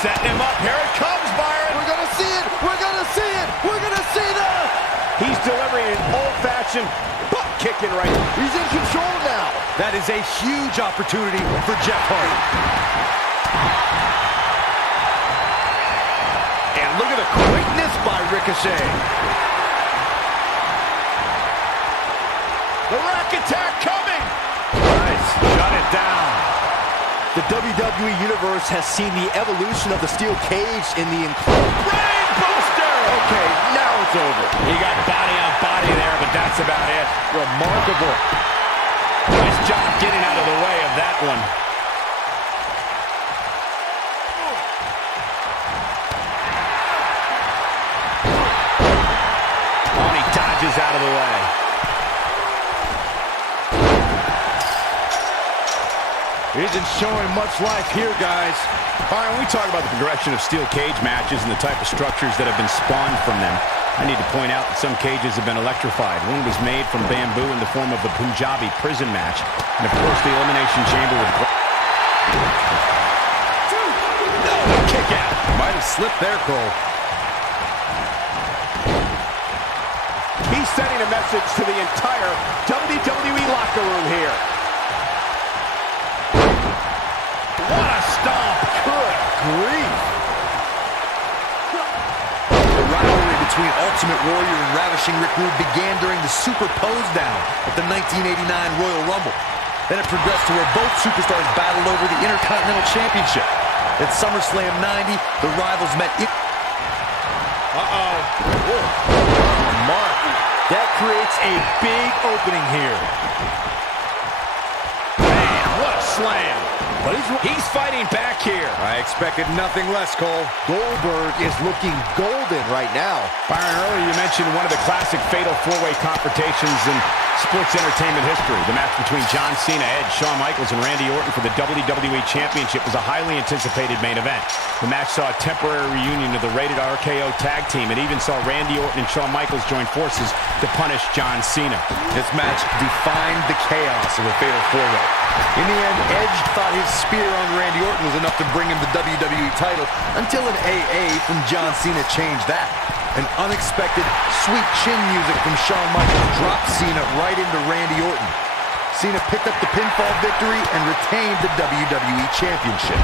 setting him up. Here it comes, Byron. We're going to see it. We're going to see it. We're going to see that. He's delivering an old-fashioned butt kicking right now. He's in control now. That is a huge opportunity for Jeff Hardy. And look at the quickness by Ricochet. The rack attack coming. Nice. Shut it down. The WWE Universe has seen the evolution of the steel cage in the enclosed. Brain buster. Okay, now it's over. He got body on body there, but that's about it. Remarkable. Nice job getting out of the way of that one. Oh, and he dodges out of the way. Isn't showing much life here, guys. Byron, when we talk about the progression of steel cage matches and the type of structures that have been spawned from them, I need to point out that some cages have been electrified. One was made from bamboo in the form of the Punjabi prison match. And, of course, the Elimination Chamber with... Kick out. Might have slipped there, Cole. He's sending a message to the entire WWE locker room here. What a stomp. Good grief. The rivalry between Ultimate Warrior and Ravishing Rick Rude began during the Super Pose Down at the 1989 Royal Rumble. Then it progressed to where both superstars battled over the Intercontinental Championship. At SummerSlam 90, the rivals met... Mark, that creates a big opening here. Man, what a slam. But he's fighting back here. I expected nothing less, Cole. Goldberg is looking golden right now. Byron, earlier you mentioned one of the classic fatal four-way confrontations in sports entertainment history. The match between John Cena, Edge, Shawn Michaels, and Randy Orton for the WWE Championship was a highly anticipated main event. The match saw a temporary reunion of the rated RKO tag team. It even saw Randy Orton and Shawn Michaels join forces to punish John Cena. This match defined the chaos of a fatal four-way. In the end, Edge thought his spear on Randy Orton was enough to bring him the WWE title until an AA from John Cena changed that. An unexpected sweet chin music from Shawn Michaels dropped Cena right into Randy Orton. Cena picked up the pinfall victory and retained the WWE Championship.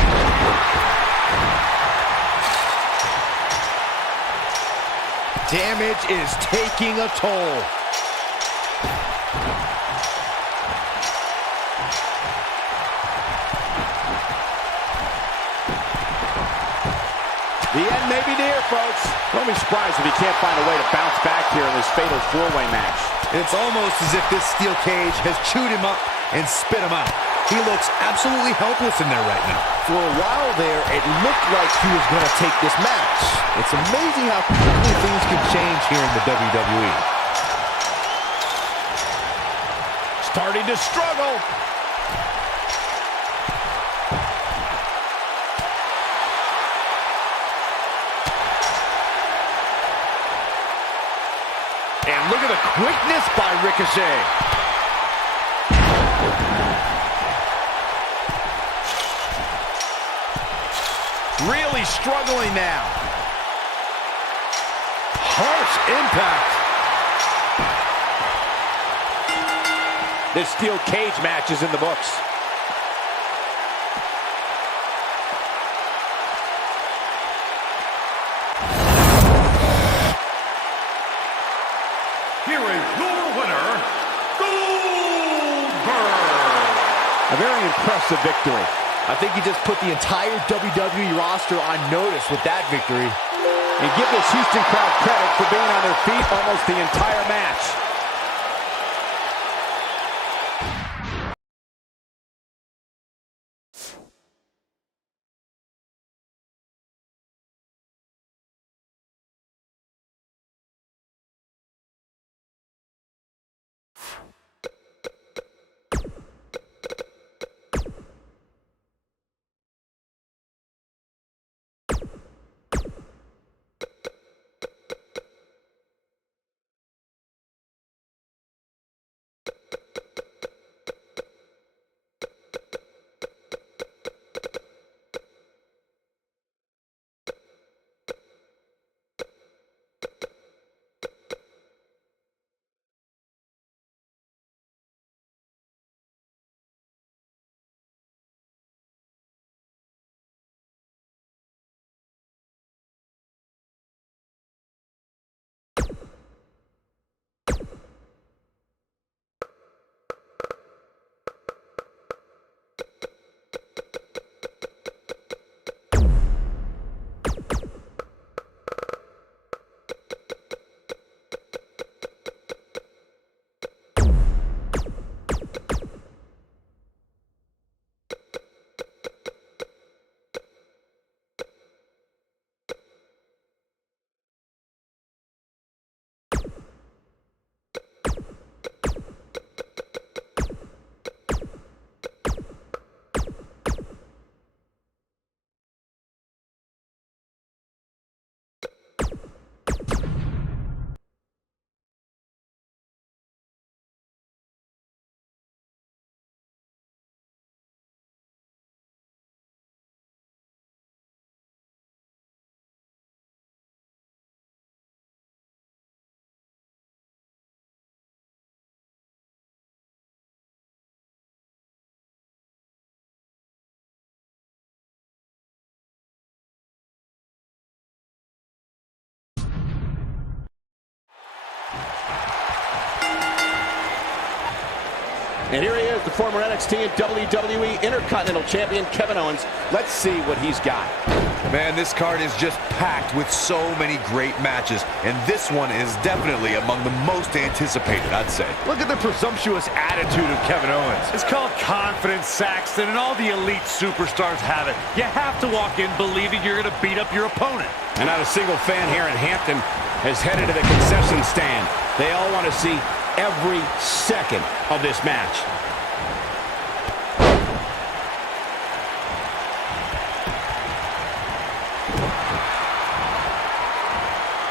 Damage is taking a toll. The end may be near, folks. Don't be surprised if he can't find a way to bounce back here in this fatal four-way match. It's almost as if this steel cage has chewed him up and spit him out. He looks absolutely helpless in there right now. For a while there, it looked like he was going to take this match. It's amazing how quickly things can change here in the WWE. Starting to struggle. And look at the quickness by Ricochet. Really struggling now. Harsh impact. This steel cage match is in the books. Here is your winner, Goldberg. A very impressive victory. I think he just put the entire WWE roster on notice with that victory. And give this Houston crowd credit for being on their feet almost the entire match. And here he is, the former NXT and WWE Intercontinental Champion, Kevin Owens. Let's see what he's got. Man, this card is just packed with so many great matches, and this one is definitely among the most anticipated, I'd say. Look at the presumptuous attitude of Kevin Owens. It's called confidence, Saxton, and all the elite superstars have it. You have to walk in believing you're going to beat up your opponent. And not a single fan here in Hampton has headed to the concession stand. They all want to see every second of this match.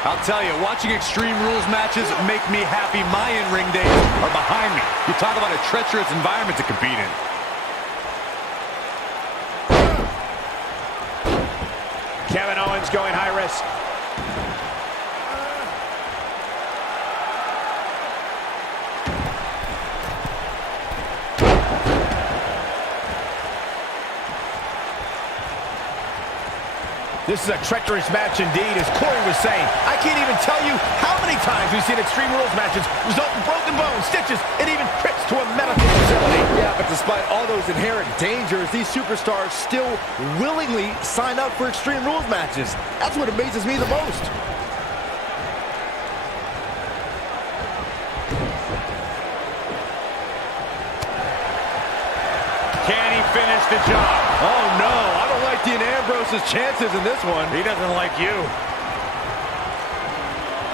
I'll tell you, watching Extreme Rules matches make me happy. My in-ring days are behind me. You talk about a treacherous environment to compete in. Kevin Owens going high risk. This is a treacherous match indeed, as Corey was saying. I can't even tell you how many times we've seen Extreme Rules matches result in broken bones, stitches, and even trips to a medical facility. Yeah, but despite all those inherent dangers, these superstars still willingly sign up for Extreme Rules matches. That's what amazes me the most. Can he finish the job? Oh, no. I don't like Dean Ambrose's chances in this one. He doesn't like you.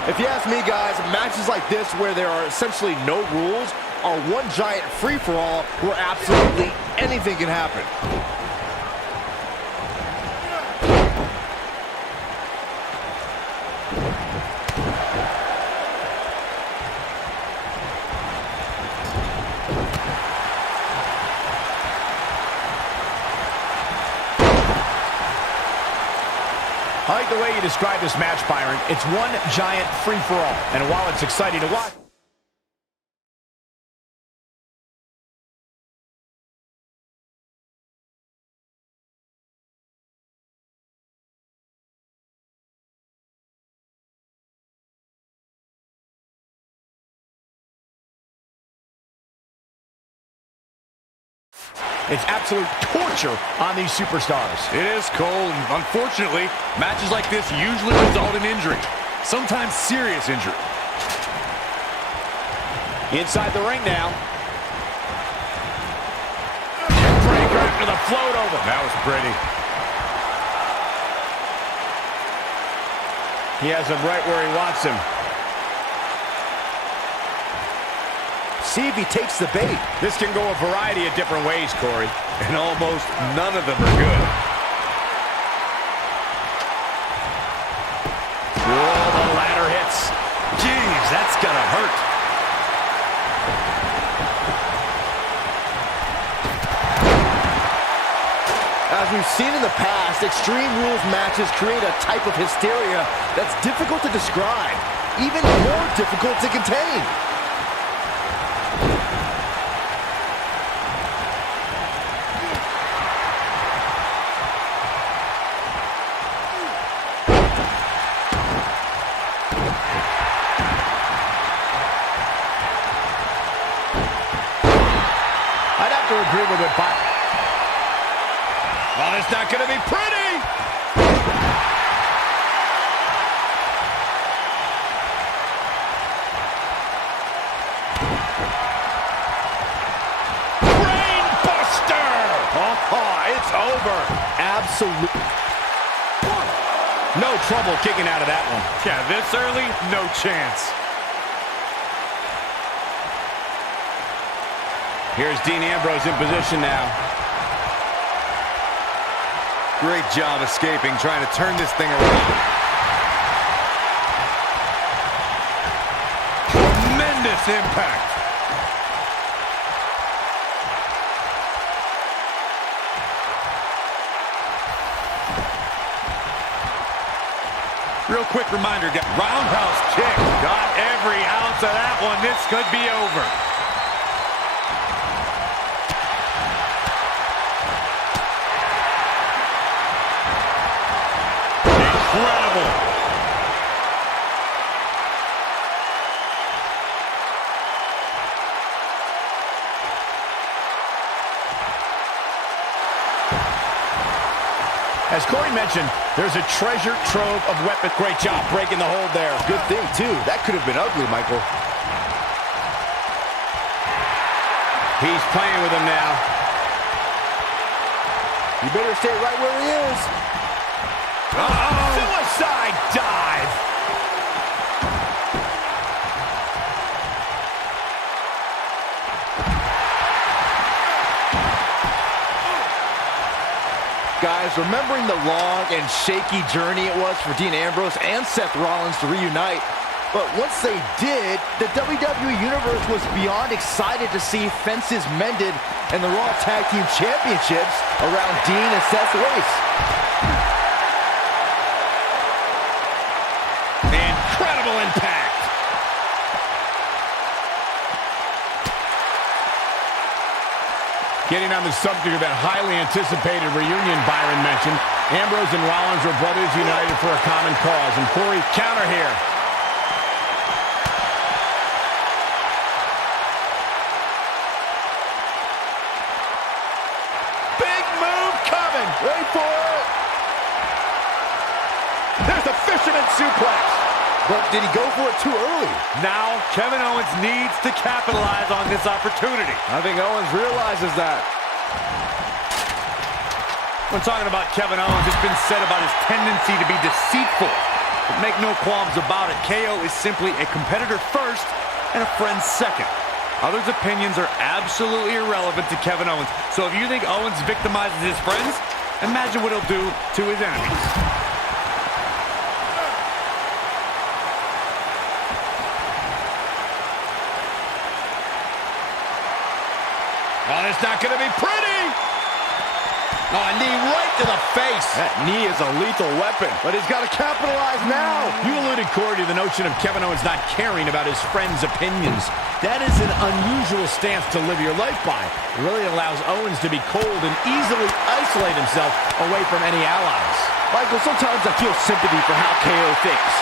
If you ask me, guys, matches like this where there are essentially no rules are one giant free-for-all where absolutely anything can happen. I like the way you describe this match, Byron. It's one giant free-for-all. And while it's exciting to watch, it's absolute torture on these superstars. It is, Cole, and unfortunately, matches like this usually result in injury. Sometimes serious injury. Inside the ring now. Breaker after the float over. That was pretty. He has him right where he wants him. See if he takes the bait. This can go a variety of different ways, Corey. And almost none of them are good. Whoa, the ladder hits. Jeez, that's gonna hurt. As we've seen in the past, Extreme Rules matches create a type of hysteria that's difficult to describe, even more difficult to contain. I'd have to agree with it, but well, it's not going to be pretty. Brain buster. Oh, it's over. Absolutely. No trouble kicking out of that one. Yeah, this early, no chance. Here's Dean Ambrose in position now. Great job escaping, trying to turn this thing around. Tremendous impact. Real quick reminder, roundhouse kick. Got every ounce of that one. This could be over. Incredible. As Corey mentioned, there's a treasure trove of weapons. Great job breaking the hold there. Good thing, too. That could have been ugly, Michael. He's playing with him now. You better stay right where he is. Suicide dive. Guys, remembering the long and shaky journey it was for Dean Ambrose and Seth Rollins to reunite, but once they did, the WWE Universe was beyond excited to see fences mended and the Raw Tag Team Championships around Dean and Seth's waist. Incredible impact. Getting on the subject of that highly anticipated reunion Byron mentioned, Ambrose and Rollins were brothers united for a common cause. And Corey, counter here. Big move coming. Wait for it. There's a fisherman suplex. But did he go for it too early? Now, Kevin Owens needs to capitalize on this opportunity. I think Owens realizes that. When talking about Kevin Owens, it's been said about his tendency to be deceitful. But make no qualms about it, KO is simply a competitor first and a friend second. Others' opinions are absolutely irrelevant to Kevin Owens. So if you think Owens victimizes his friends, imagine what he'll do to his enemies. Oh, it's not going to be pretty. Oh, a knee right to the face. That knee is a lethal weapon, but he's got to capitalize now. You alluded, Corey, to the notion of Kevin Owens not caring about his friends' opinions. That is an unusual stance to live your life by. It really allows Owens to be cold and easily isolate himself away from any allies. Michael, sometimes I feel sympathy for how KO thinks.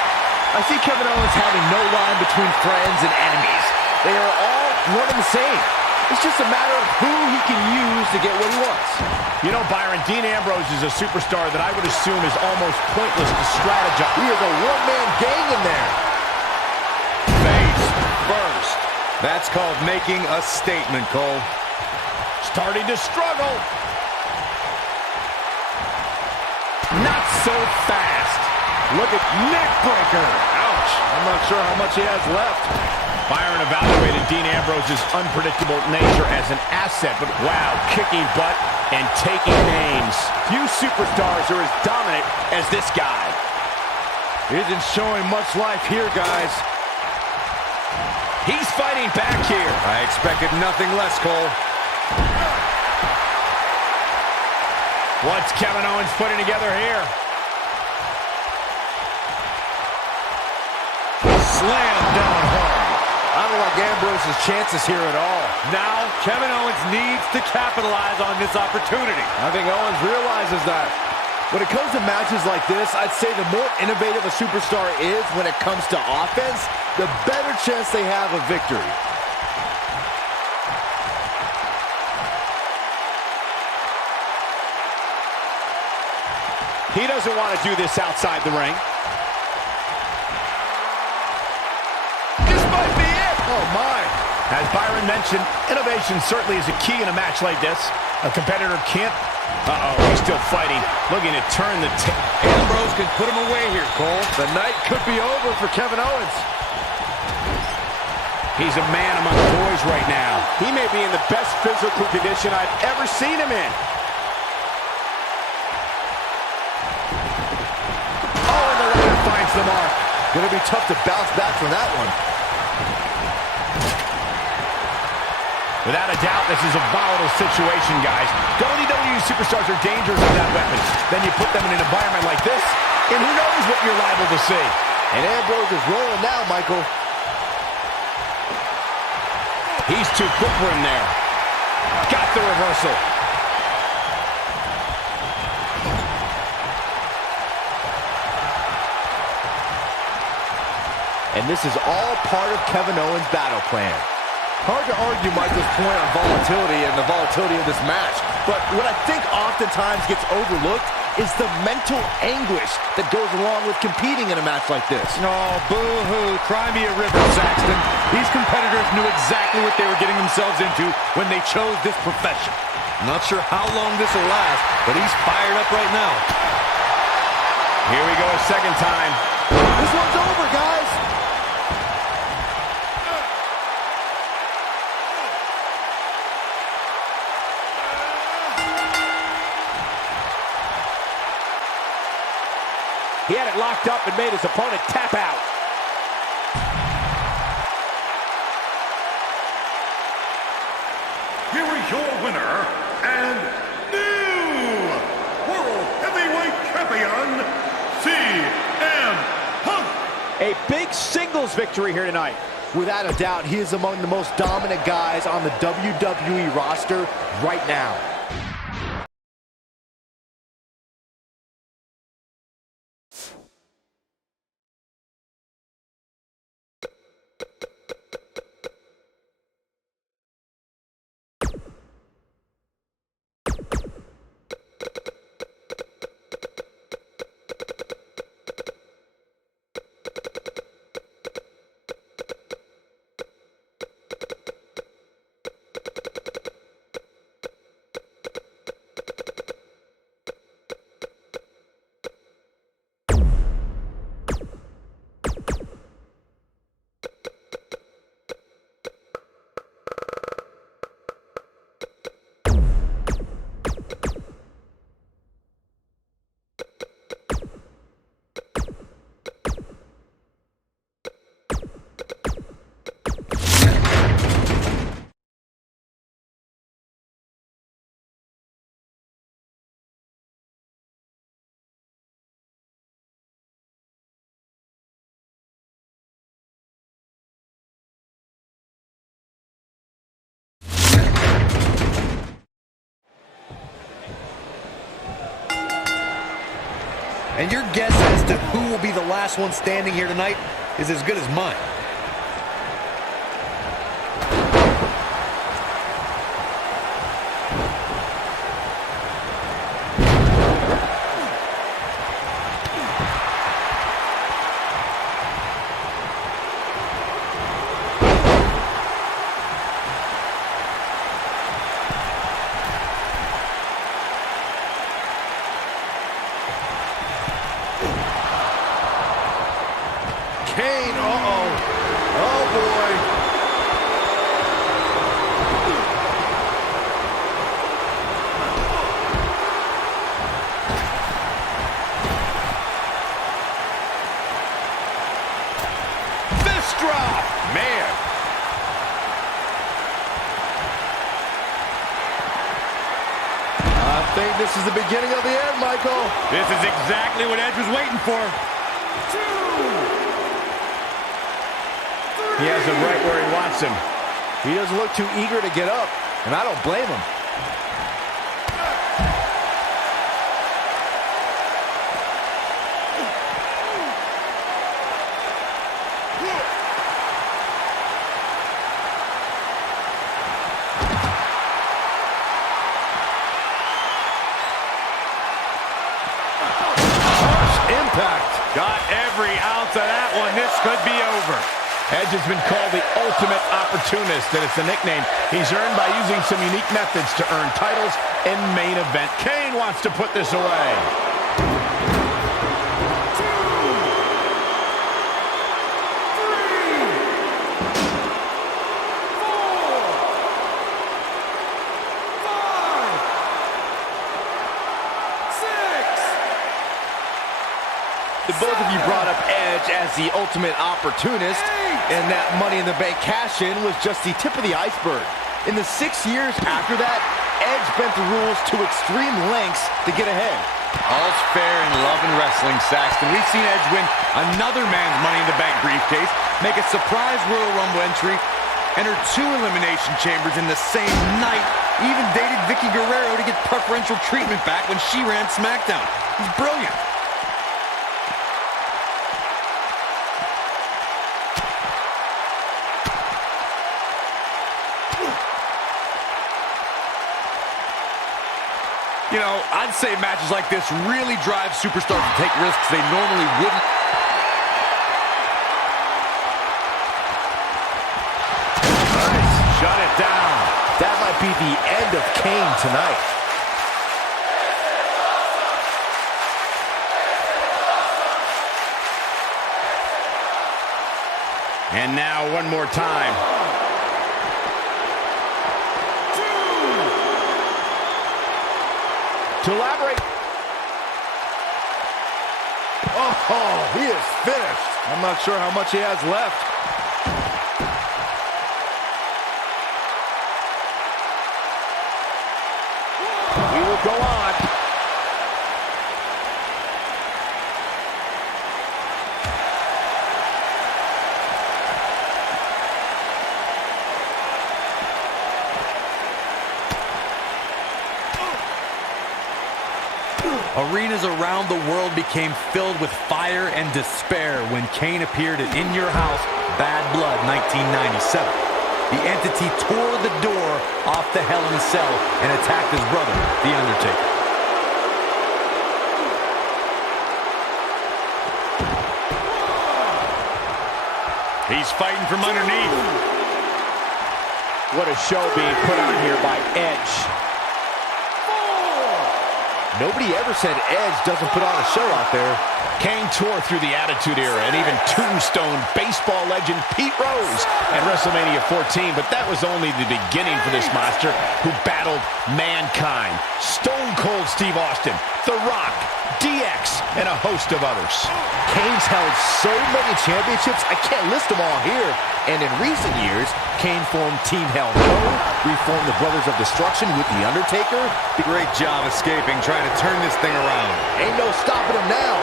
I see Kevin Owens having no line between friends and enemies. They are all one and the same. It's just a matter of who he can use to get what he wants. You know, Byron, Dean Ambrose is a superstar that I would assume is almost pointless to strategize. He is a one-man gang in there. Face first. That's called making a statement, Cole. Starting to struggle. Not so fast. Look at neck breaker. Ouch. I'm not sure how much he has left. Byron evaluated Dean Ambrose's unpredictable nature as an asset, but wow, kicking butt and taking names. Few superstars are as dominant as this guy. He isn't showing much life here, guys. He's fighting back here. I expected nothing less, Cole. What's Kevin Owens putting together here? Slam down hard. I don't like Ambrose's chances here at all. Now, Kevin Owens needs to capitalize on this opportunity. I think Owens realizes that. When it comes to matches like this, I'd say the more innovative a superstar is when it comes to offense, the better chance they have of victory. He doesn't want to do this outside the ring. This might be it. Oh, my. As Byron mentioned, innovation certainly is a key in a match like this. A competitor can't... Uh-oh, he's still fighting. Looking to turn the... Ambrose can put him away here, Cole. The night could be over for Kevin Owens. He's a man among boys right now. He may be in the best physical condition I've ever seen him in. Oh, and the ladder finds the mark. Gonna be tough to bounce back from that one. Without a doubt, this is a volatile situation, guys. WWE superstars are dangerous with that weapon. Then you put them in an environment like this, and who knows what you're liable to see. And Ambrose is rolling now, Michael. He's too quick for him there. Got the reversal. And this is all part of Kevin Owens' battle plan. Hard to argue Michael's point on volatility and the volatility of this match, but what I think oftentimes gets overlooked is the mental anguish that goes along with competing in a match like this. Oh, boo-hoo. Cry me a river, Saxton. These competitors knew exactly what they were getting themselves into when they chose this profession. Not sure how long this will last, but he's fired up right now. Here we go a second time. This one's over, guys. He had it locked up and made his opponent tap out. Here is your winner and new World Heavyweight Champion, CM Punk. A big singles victory here tonight. Without a doubt, he is among the most dominant guys on the WWE roster right now. And your guess as to who will be the last one standing here tonight is as good as mine. Kane, uh-oh. Oh, boy. Fist drop. Man. I think this is the beginning of the end, Michael. This is exactly what Edge was waiting for. He has him right where he wants him. He doesn't look too eager to get up, and I don't blame him. Impact. Got every ounce of that one. This could be over. Edge has been called the ultimate opportunist, and it's a nickname he's earned by using some unique methods to earn titles in main event. Kane wants to put this away. Both of you brought up Edge as the ultimate opportunist, and that Money in the Bank cash-in was just the tip of the iceberg. In the 6 years after that, Edge bent the rules to extreme lengths to get ahead. All's fair in love and wrestling, Saxton. We've seen Edge win another man's Money in the Bank briefcase, make a surprise Royal Rumble entry, enter 2 elimination chambers in the same night, even dated Vicky Guerrero to get preferential treatment back when she ran SmackDown. He's brilliant. You know, I'd say matches like this really drive superstars to take risks they normally wouldn't. Nice. Shut it down. That might be the end of Kane tonight. And now one more time. To elaborate. Oh, he is finished. I'm not sure how much he has left. We will go on. Arenas around the world became filled with fire and despair when Kane appeared at In Your House, Bad Blood 1997. The entity tore the door off the Hell in a Cell and attacked his brother, The Undertaker. He's fighting from underneath. What a show being put on here by Edge. Nobody ever said Edge doesn't put on a show out there. Kane tore through the Attitude Era and even tombstone baseball legend Pete Rose at WrestleMania 14, but that was only the beginning for this monster who battled Mankind, Stone Cold Steve Austin, The Rock, DX, and a host of others. Kane's held so many championships, I can't list them all here. And in recent years, Kane formed Team Hell No, reformed the Brothers of Destruction with The Undertaker. Great job escaping, trying to turn this thing around. Ain't no stopping him now.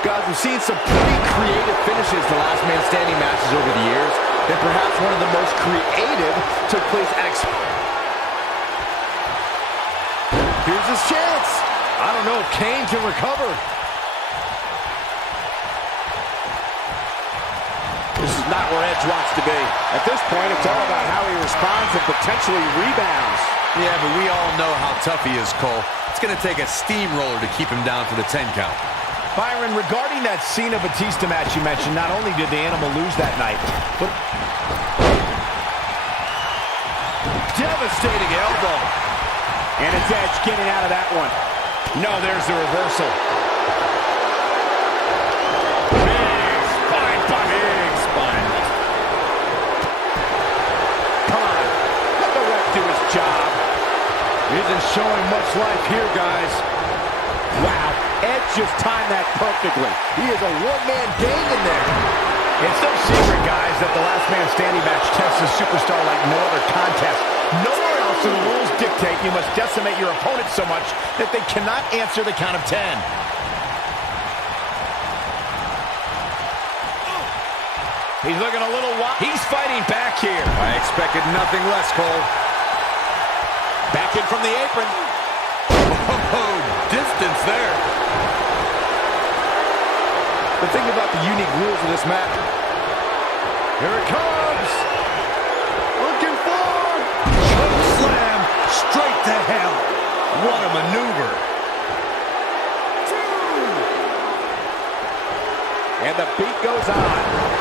Guys, we've seen some pretty creative finishes to Last Man Standing matches over the years, and perhaps one of the most creative took place at... Here's his chance. I don't know if Kane can recover. This is not where Edge wants to be. At this point, it's all about how he responds and potentially rebounds. Yeah, but we all know how tough he is, Cole. It's going to take a steamroller to keep him down for the 10 count. Byron, regarding that Cena-Batista match you mentioned, not only did the Animal lose that night, but... Devastating elbow. And it's Edge getting out of that one. No, there's the reversal. Big spine buster. Big spine buster. Come on. Let the ref do his job. Isn't showing much life here, guys. Wow. Edge just timed that perfectly. He is a one-man gang in there. It's no secret, guys, that the last man standing match tests a superstar like no other contest. Nowhere else do the rules dictate you must decimate your opponent so much that they cannot answer the count of 10. He's looking a little wild. He's fighting back here. I expected nothing less, Cole. Back in from the apron. Oh, distance there. The thing about the unique rules of this match. Here it comes. Looking for. Choke slam straight to hell. What a maneuver. And the beat goes on.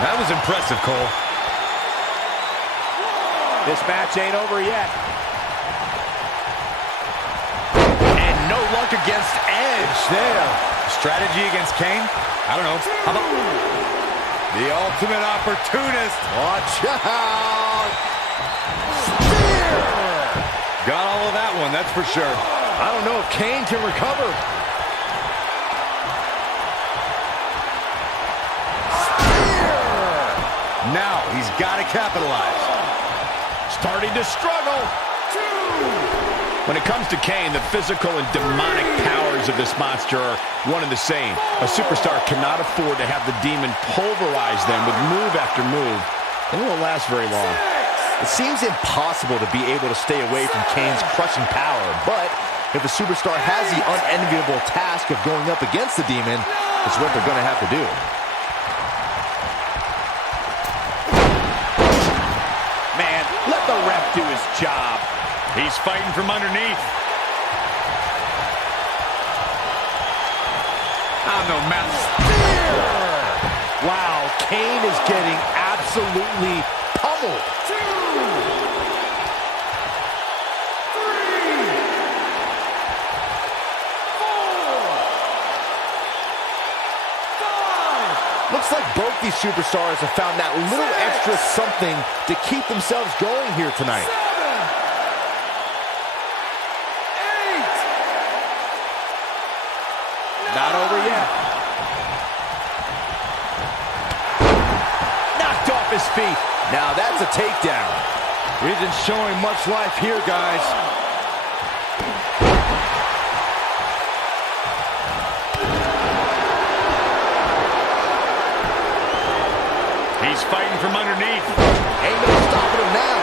That was impressive, Cole. This match ain't over yet. And no luck against Edge there. Strategy against Kane? I don't know. How about... The ultimate opportunist. Watch out. Spear. Got all of that one, that's for sure. I don't know if Kane can recover. Now he's got to capitalize. Starting to struggle. When it comes to Kane, the physical and demonic powers of this monster are one and the same. A superstar cannot afford to have the demon pulverize them with move after move. It won't last very long. It seems impossible to be able to stay away from Kane's crushing power, but if the superstar has the unenviable task of going up against the demon, it's what they're going to have to do. Man, let the ref do his job. He's fighting from underneath. On the mat. Spear! Wow, Kane is getting absolutely pummeled. 2, 3, 4, 5. Looks like both these superstars have found that little extra something to keep themselves going here tonight. 7, 8. Not over yet. Knocked off his feet. Now that's a takedown. Isn't showing much life here, guys. He's fighting from underneath. Ain't no stopping him now.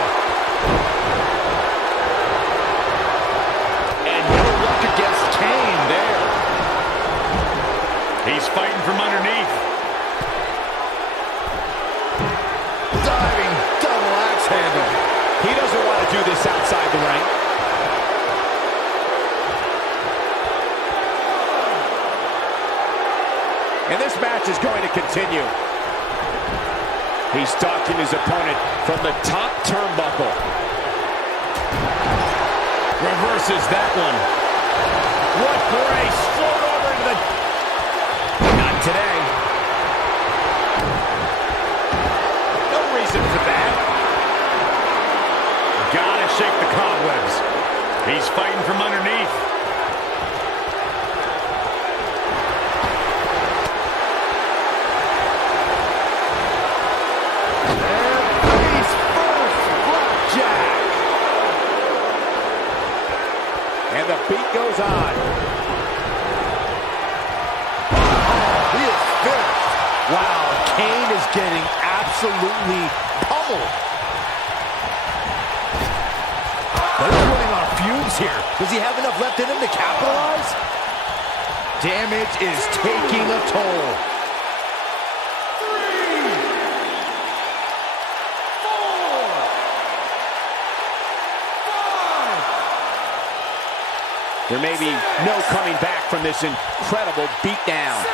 And no luck against Kane there. He's fighting from underneath. Diving double axe handle. He doesn't want to do this outside the ring. And this match is going to continue. He's stalking his opponent from the top turnbuckle. Reverses that one. What grace. Float over into the... Not today. No reason for that. Gotta shake the cobwebs. He's fighting from underneath. And the beat goes on. absolutely pummeled. But he's running on fumes here. Does he have enough left in him to capitalize? Damage is taking a toll. 3, 4, 5. There may be no coming back from this incredible beatdown. 7,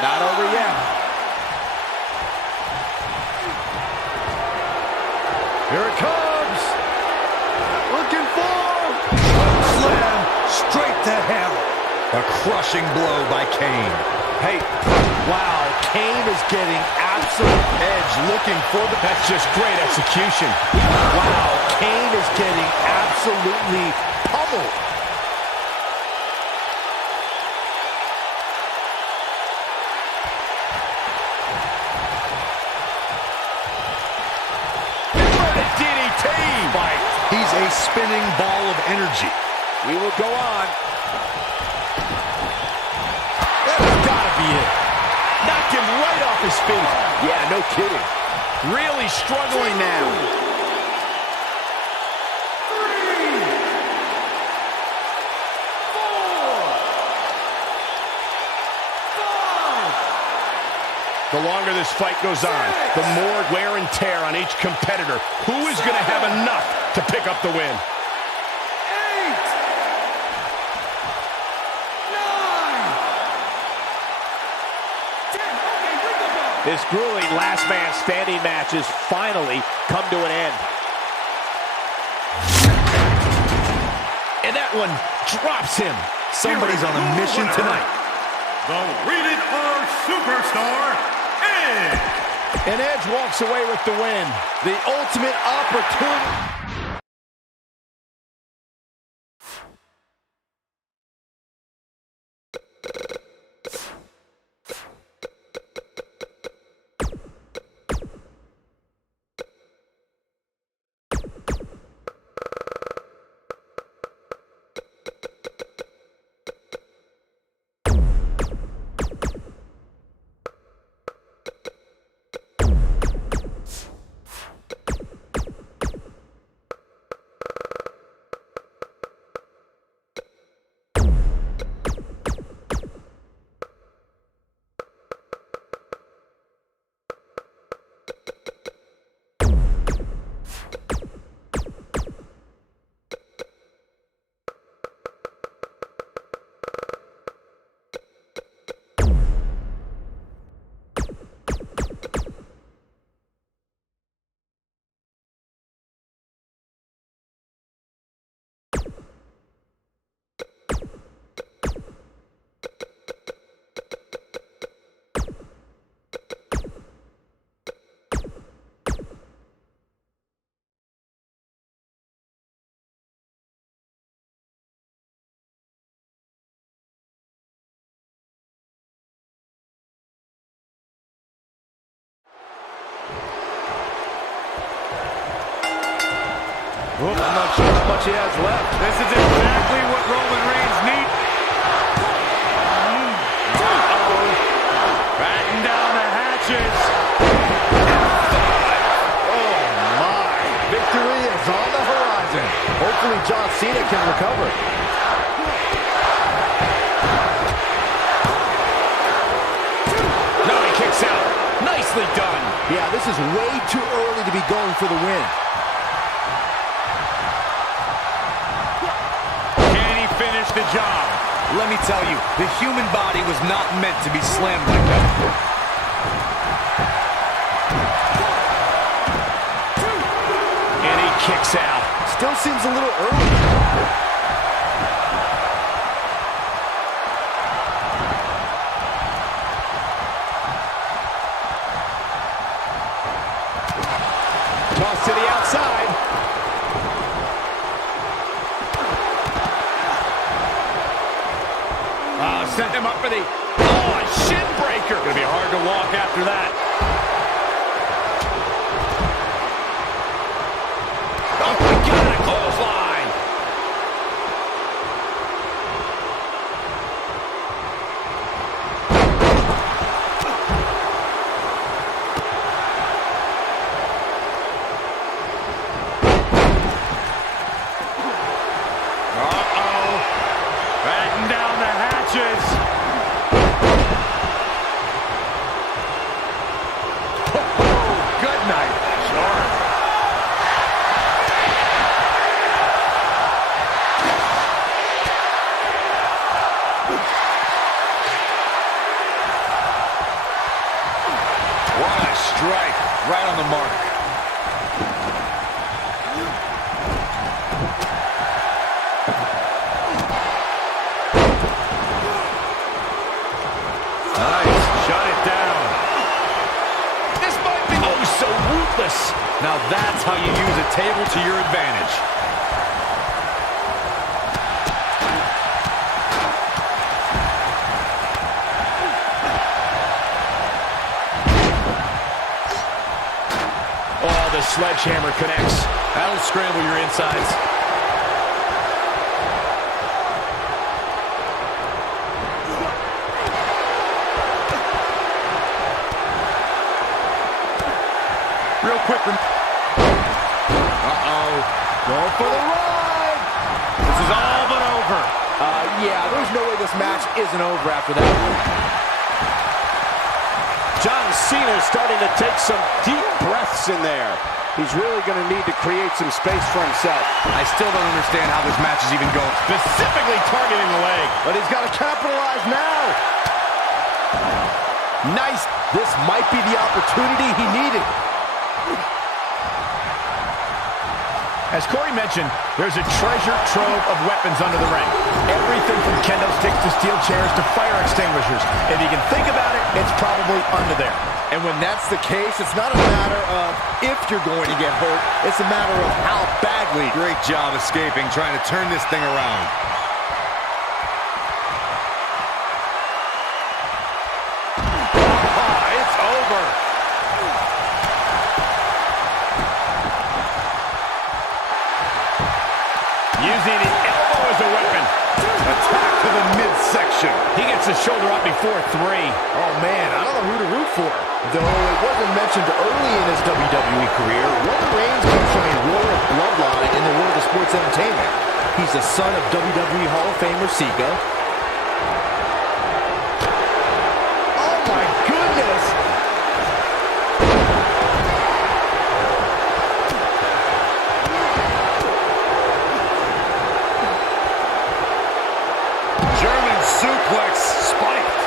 8. Not over yet. Here it comes. Looking for. Slam straight to hell. A crushing blow by Kane. Hey, wow, Kane is getting absolute edge looking for the... That's just great execution. Wow, Kane is getting absolutely pummeled. DDT! He's a spinning ball of energy. We will go on. That's gotta be it. Knocked him right off his feet. Yeah, no kidding. Really struggling now. 3, 4, 5. The longer this fight goes on, the more wear and tear on each competitor. Who is going to have enough to pick up the win? 8, 9. This grueling last man standing match has finally come to an end. And that one drops him. Somebody's on a mission tonight. The Rated R Superstar, Edge. And Edge walks away with the win. The ultimate opportunity. I'm not sure how much he has left. This is exactly what Roman Reigns needs. Batten down the hatches. Oh, my. Victory is on the horizon. Hopefully John Cena can recover. No, he kicks out. Nicely done. Yeah, this is way too early to be going for the win. Finish the job. Let me tell you, the human body was not meant to be slammed like that. And he kicks out. Still seems a little early. Toss to the outside. Setting him up for the, a shin breaker. Gonna be hard to walk after that. Oh my God, a clothesline. Now that's how you use a table to your advantage. Oh, the sledgehammer connects. That'll scramble your insides. Real quick. Uh-oh. Going for the ride. This is all but over. Yeah, there's no way this match isn't over after that one. John Cena is starting to take some deep breaths in there. He's really going to need to create some space for himself. I still don't understand how this match is even going. Specifically targeting the leg. But he's got to capitalize now. Nice. This might be the opportunity he needed. As Corey mentioned, there's a treasure trove of weapons under the ring. Everything from kendo sticks to steel chairs to fire extinguishers. If you can think about it, it's probably under there. And when that's the case, it's not a matter of if you're going to get hurt. It's a matter of how badly. Great job escaping, trying to turn this thing around. It's over. Using the elbow as a weapon. Attack to the midsection. He gets the shoulder up before 3. Oh, man, I don't know who to root for. Though it wasn't mentioned early in his WWE career, Roman Reigns comes from a royal bloodline in the world of sports entertainment. He's the son of WWE Hall of Famer Sika. Oh, my goodness! German suplex spiked.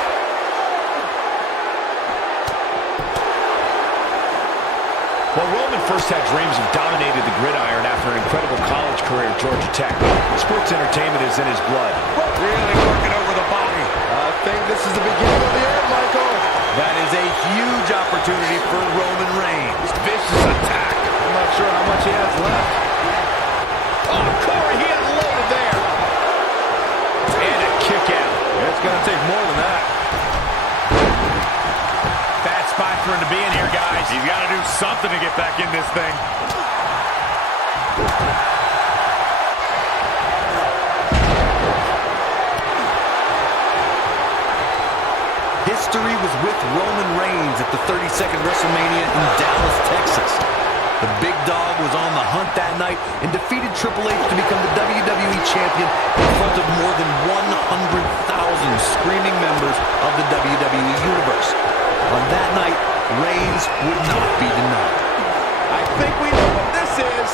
Well, Roman first had dreams of dominating the gridiron after an incredible college career at Georgia Tech. Sports entertainment is in his blood. Really working over the body. I think this is the beginning of the end, Michael. That is a huge opportunity for Roman Reigns. Vicious attack. I'm not sure how much he has left. Oh, Corey, he unloaded there. And a kick out. It's going to take more than that. Bad spot for him to be in here, guys. He's got to do something to get back in this thing. History was with Roman Reigns at the 32nd WrestleMania in Dallas, Texas. The big dog was on the hunt that night and defeated Triple H to become the WWE Champion in front of more than 100,000 screaming members of the WWE Universe. On that night, Reigns would not be denied. I think we know what this is.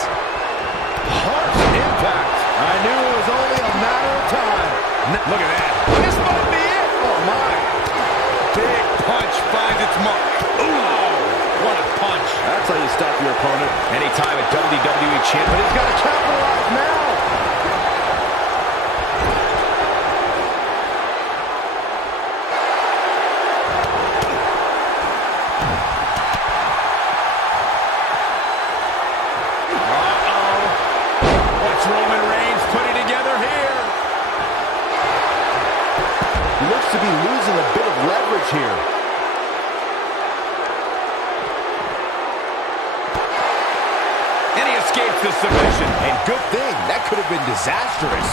Harsh impact. I knew it was only a matter of time. Look at that. This might be it. Oh, my. Big punch finds its mark. Ooh, what a punch. That's how you stop your opponent. Anytime a WWE champion. But he's got to capitalize now. What's Roman Reigns putting together here? He looks to be losing a bit of leverage here. And he escapes the submission. And good thing. That could have been disastrous.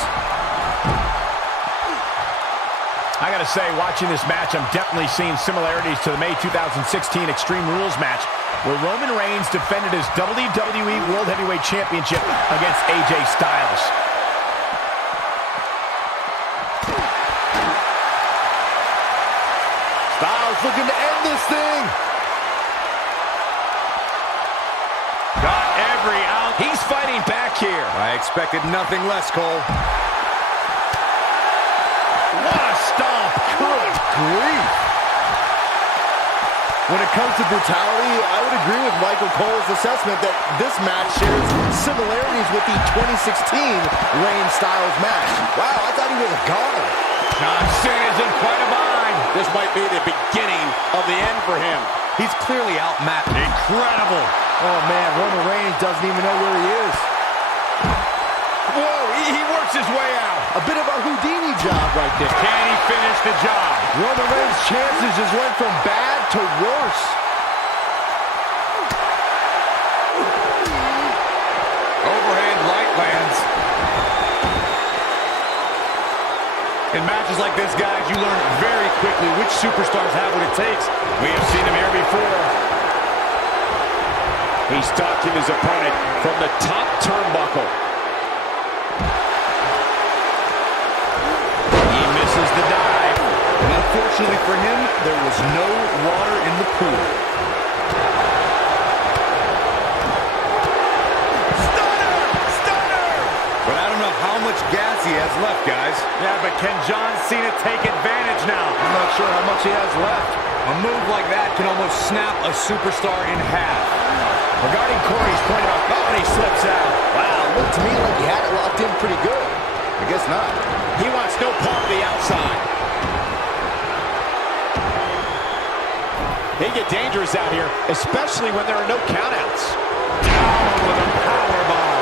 I gotta say, watching this match, I'm definitely seeing similarities to the May 2016 Extreme Rules match, where Roman Reigns defended his WWE World Heavyweight Championship against AJ Styles. Styles looking to end this thing. Got every ounce. He's fighting back here. I expected nothing less, Cole. What a stomp. Good grief. When it comes to brutality, I would agree with Michael Cole's assessment that this match shares similarities with the 2016 Reigns-Styles match. Wow, I thought he was a goner. John Cena's in quite a bind. This might be the beginning of the end for him. He's clearly outmatched. Incredible. Oh, man, Roman Reigns doesn't even know where he is. Whoa, he works his way out. A bit of a Houdini job right there. Can he finish the job? Roman Reigns' chances just went from bad to worse. Overhand right lands. In matches like this, guys, you learn very quickly which superstars have what it takes. We have seen him here before. He stalking his opponent from the top turnbuckle. He misses the dive. And unfortunately for him, there was no water in the pool. But I don't know how much gas he has left, guys. Yeah, but can John Cena take advantage now? I'm not sure how much he has left. A move like that can almost snap a superstar in half. Regarding Corey's point about, oh, and he slips out. Wow, looked to me like he had it locked in pretty good. I guess not. He wants no part of the outside. They get dangerous out here, especially when there are no countouts. Down with a powerbomb.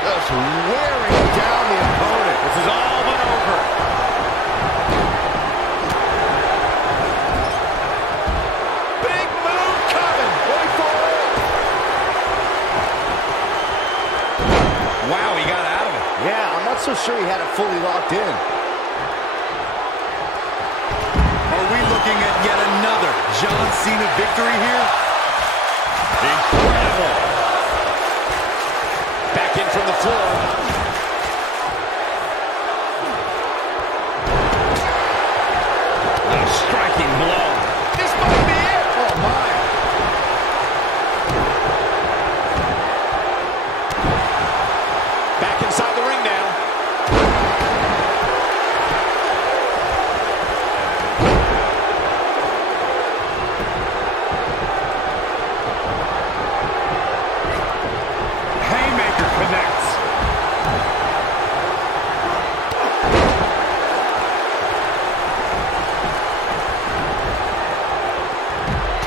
Just wearing down the opponent. This is all but over. Big move coming. Wait for it. Wow, he got out of it. Yeah, I'm not so sure he had it fully locked in. Are we looking at yet another John Cena victory here? Incredible. Back in from the floor. A striking blow. This might be it. Oh, my. Back inside the ring now. Haymaker connects.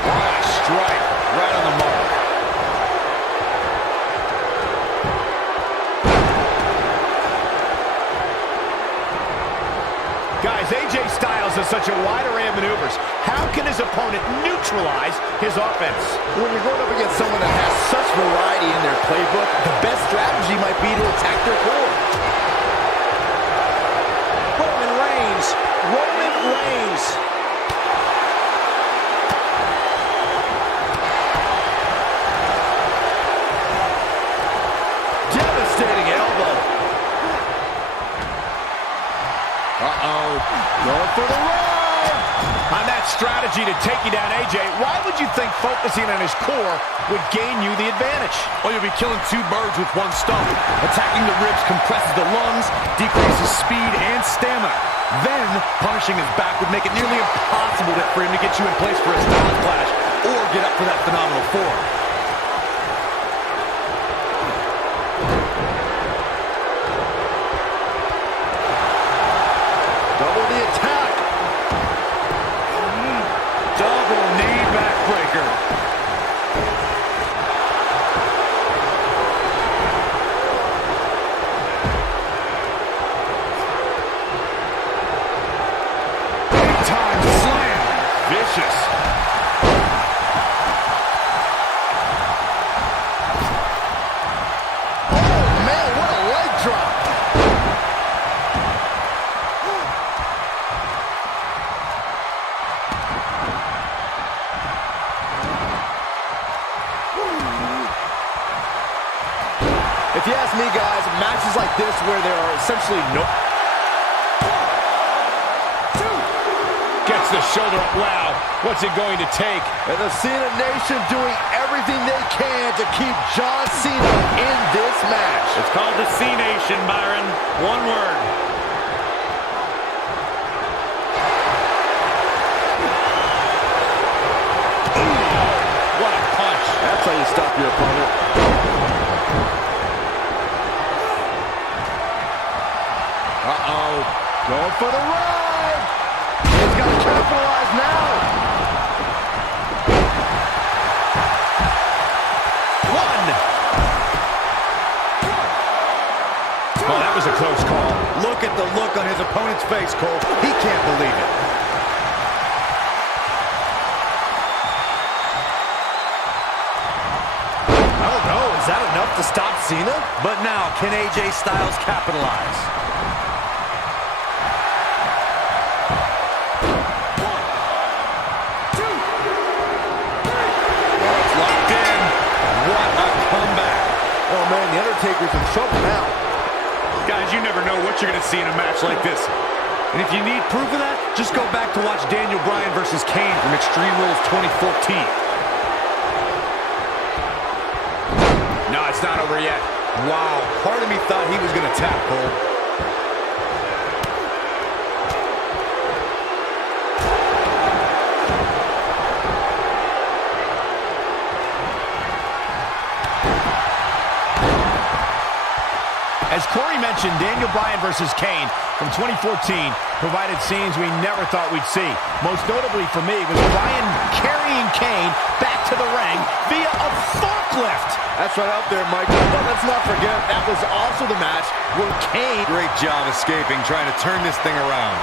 What a strike. Right on the mark. Guys, AJ Styles has such a wide array of maneuvers. How can his opponent neutralize his offense? When you're going up against someone that has such variety in their playbook, the best strategy might be to attack their core. Roman Reigns. Roman Reigns. Devastating elbow. Uh-oh. Going for the run. On that strategy to take you down, AJ, why would you think focusing on his core would gain you the advantage? Well, you'll be killing two birds with one stone. Attacking the ribs compresses the lungs, decreases speed and stamina. Then, punishing his back would make it nearly impossible for him to get you in place for a Styles Clash or get up for that phenomenal form. Double the attack. Double knee backbreaker. Big time slam. Vicious. Oh, man, what a leg drop. If you ask me, guys, matches like this where there are essentially no... Gets the shoulder up. Wow, what's it going to take? And the Cena Nation doing everything they can to keep John Cena in this match. It's called the C Nation, Byron. One word. What a punch. That's how you stop your opponent. Going for the ride. He's got to capitalize now. One. Oh, that was a close call. Look at the look on his opponent's face, Cole. He can't believe it. Oh no, is that enough to stop Cena? But now, can AJ Styles capitalize? Locked in. What a comeback. Oh man, the Undertaker's in trouble now. Guys, you never know what you're going to see in a match like this. And if you need proof of that, just go back to watch Daniel Bryan versus Kane from Extreme Rules 2014. No, it's not over yet. Wow, part of me thought he was going to tap, Cole. As Corey mentioned, Daniel Bryan versus Kane from 2014 provided scenes we never thought we'd see. Most notably for me was Bryan carrying Kane back to the ring via a forklift. That's right out there, Michael. But let's not forget, that was also the match where Kane... Great job escaping, trying to turn this thing around.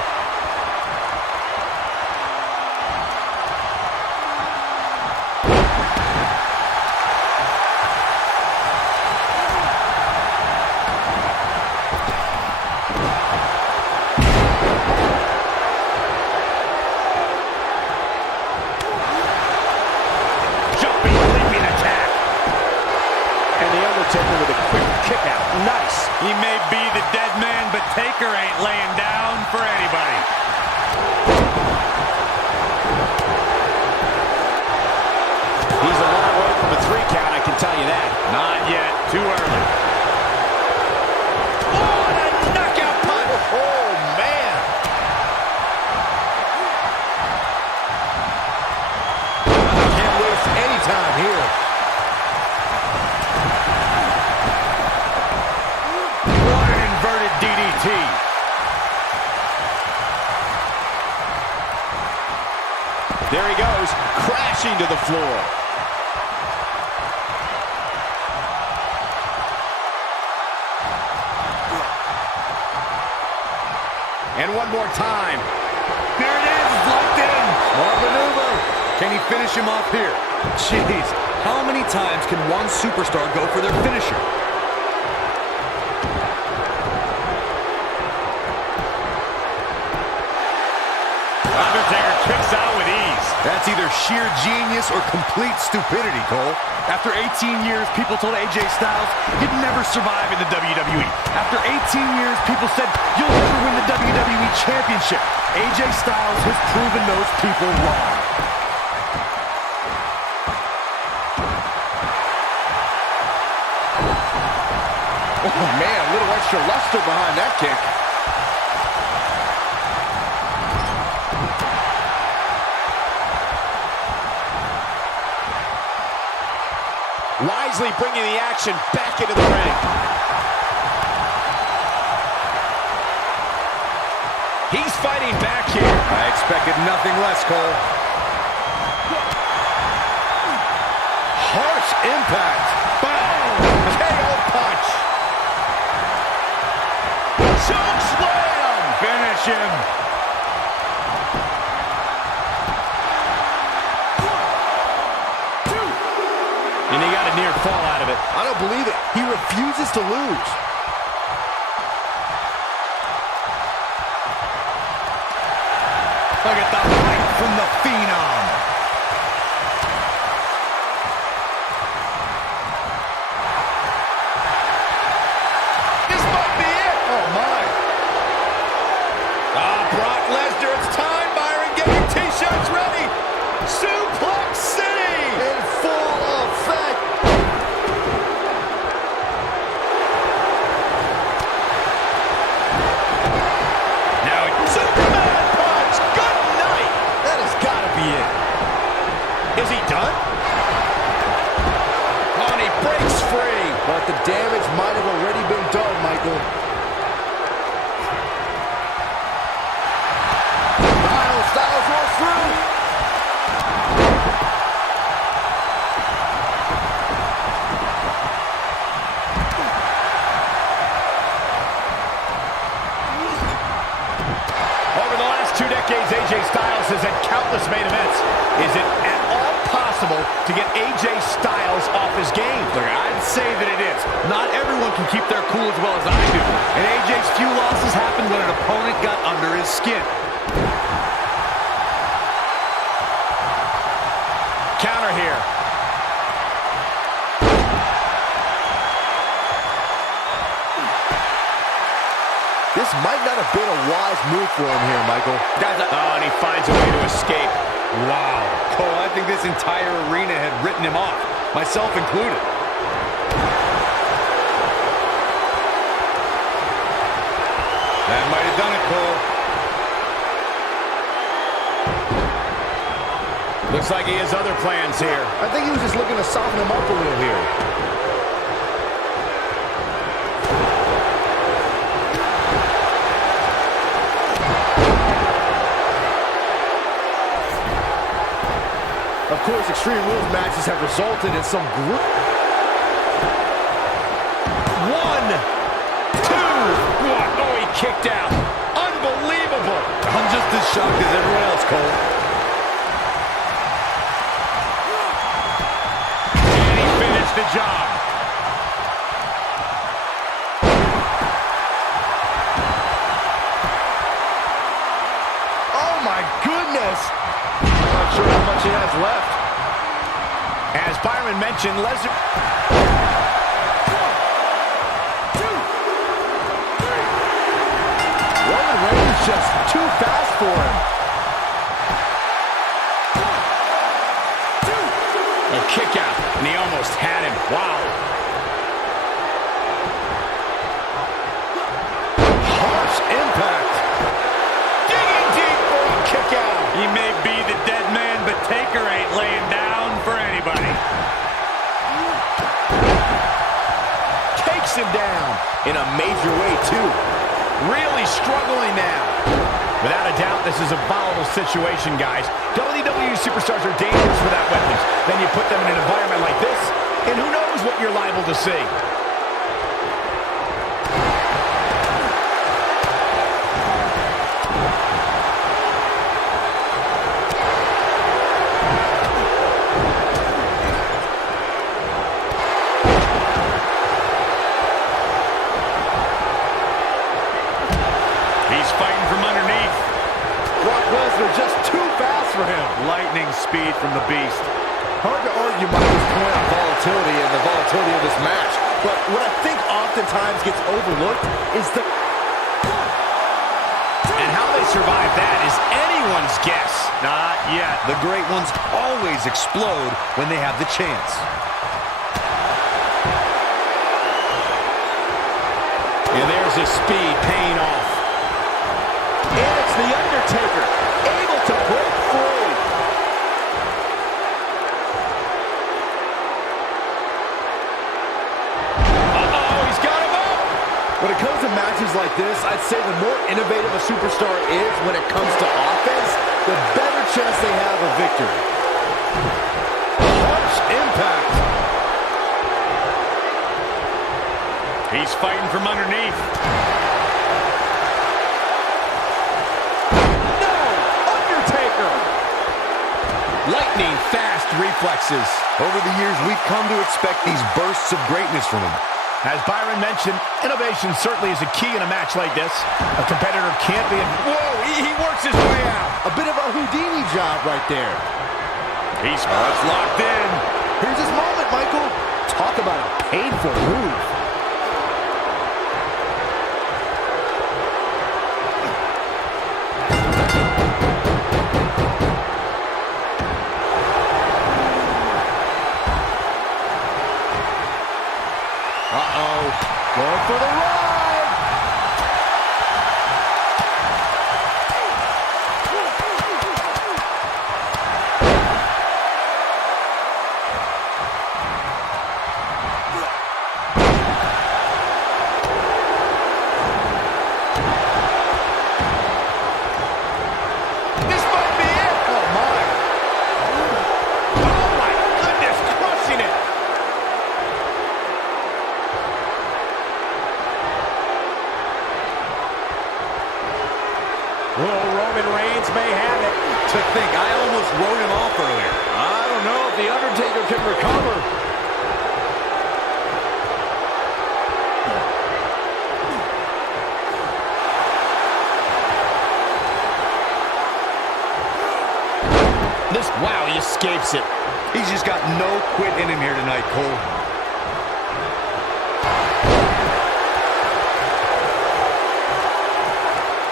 With a quick kick out. Nice. He may be the dead man, but Taker ain't laying down for anybody. He's a long way from a 3 count, I can tell you that. Not yet. Too early. Oh, and a knockout punch. Oh, man. Can't waste any time here. DDT. There he goes, crashing to the floor. And one more time. There it is, locked in. Smart maneuver. Can he finish him off here? Jeez, how many times can one superstar go for their finisher? Undertaker kicks out with ease. That's either sheer genius or complete stupidity, Cole. After 18 years, people told AJ Styles he'd never survive in the WWE. After 18 years, people said, you'll never win the WWE Championship. AJ Styles has proven those people wrong. Oh, man, a little extra luster behind that kick. Wisely bringing the action back into the ring. He's fighting back here. I expected nothing less, Cole. Harsh impact. Boom! KO punch. Choke slam. Finish him. And he got a near fall out of it. I don't believe it. He refuses to lose. Look at the height from the Phenom. This might be it. Oh, my. Brock Lesnar, it's time, Byron. Get your t-shirts ready. Suplex City. In full effect. Now, Superman punch. Good night. That has got to be it. AJ Styles has had countless main events. Is it at all possible to get AJ Styles off his game? Look, I'd say that it is. Not everyone can keep their cool as well as I do. And AJ's few losses happened when an opponent got under his skin. Counter here. This might not have been a wise move for him here, Michael. Oh, and he finds a way to escape. Wow. Cole, I think this entire arena had written him off, myself included. That might have done it, Cole. Looks like he has other plans here. I think he was just looking to soften him up a little here. Of course, Extreme Rules matches have resulted in some group. 1, 2. What? Oh, he kicked out. Unbelievable. I'm just as shocked as everyone else, Cole. And he finished the job. Oh, my goodness. Not sure how much he has left. As Byron mentioned, Lesnar... Roman Reigns just too fast for him. A kick out, and he almost had him. Wow. Harsh impact. Digging deep for a kick out. He may be the dead man, but Taker ain't laying down for anybody. Takes him down in a major way, too. Really struggling now. Without a doubt, this is a volatile situation, guys. WWE superstars are dangerous without weapons. Then you put them in an environment like this, and who knows what you're liable to see. He's fighting from underneath. Brock Lesnar just too fast for him. Lightning speed from the Beast. Hard to argue Michael's point on volatility and the volatility of this match. But what I think oftentimes gets overlooked is the... And how they survive that is anyone's guess. Not yet. The great ones always explode when they have the chance. And there's his speed paying off. And it's The Undertaker, able to break free. Uh-oh, he's got him up. When it comes to matches like this, I'd say the more innovative a superstar is when it comes to offense, the better chance they have of victory. Harsh impact. He's fighting from underneath. No! Undertaker! Lightning fast reflexes. Over the years, we've come to expect these bursts of greatness from him. As Byron mentioned, innovation certainly is a key in a match like this. A competitor can't be... Whoa, he works his way out. A bit of a Houdini job right there. He's locked in. Here's his moment, Michael. Talk about a painful move. Going for the ride. to think. I almost wrote him off earlier. I don't know if The Undertaker can recover. Wow, he escapes it. He's just got no quit in him here tonight, Cole.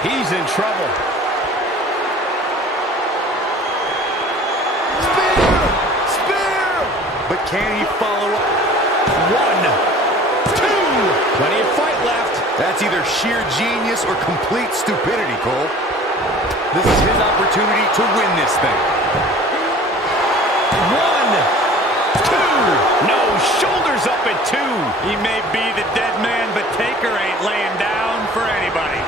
He's in trouble. Spear! But can he follow up? 1, 2. Plenty of fight left. That's either sheer genius or complete stupidity, Cole. This is his opportunity to win this thing. 1, 2. No, shoulders up at 2. He may be the dead man, but Taker ain't laying down for anybody.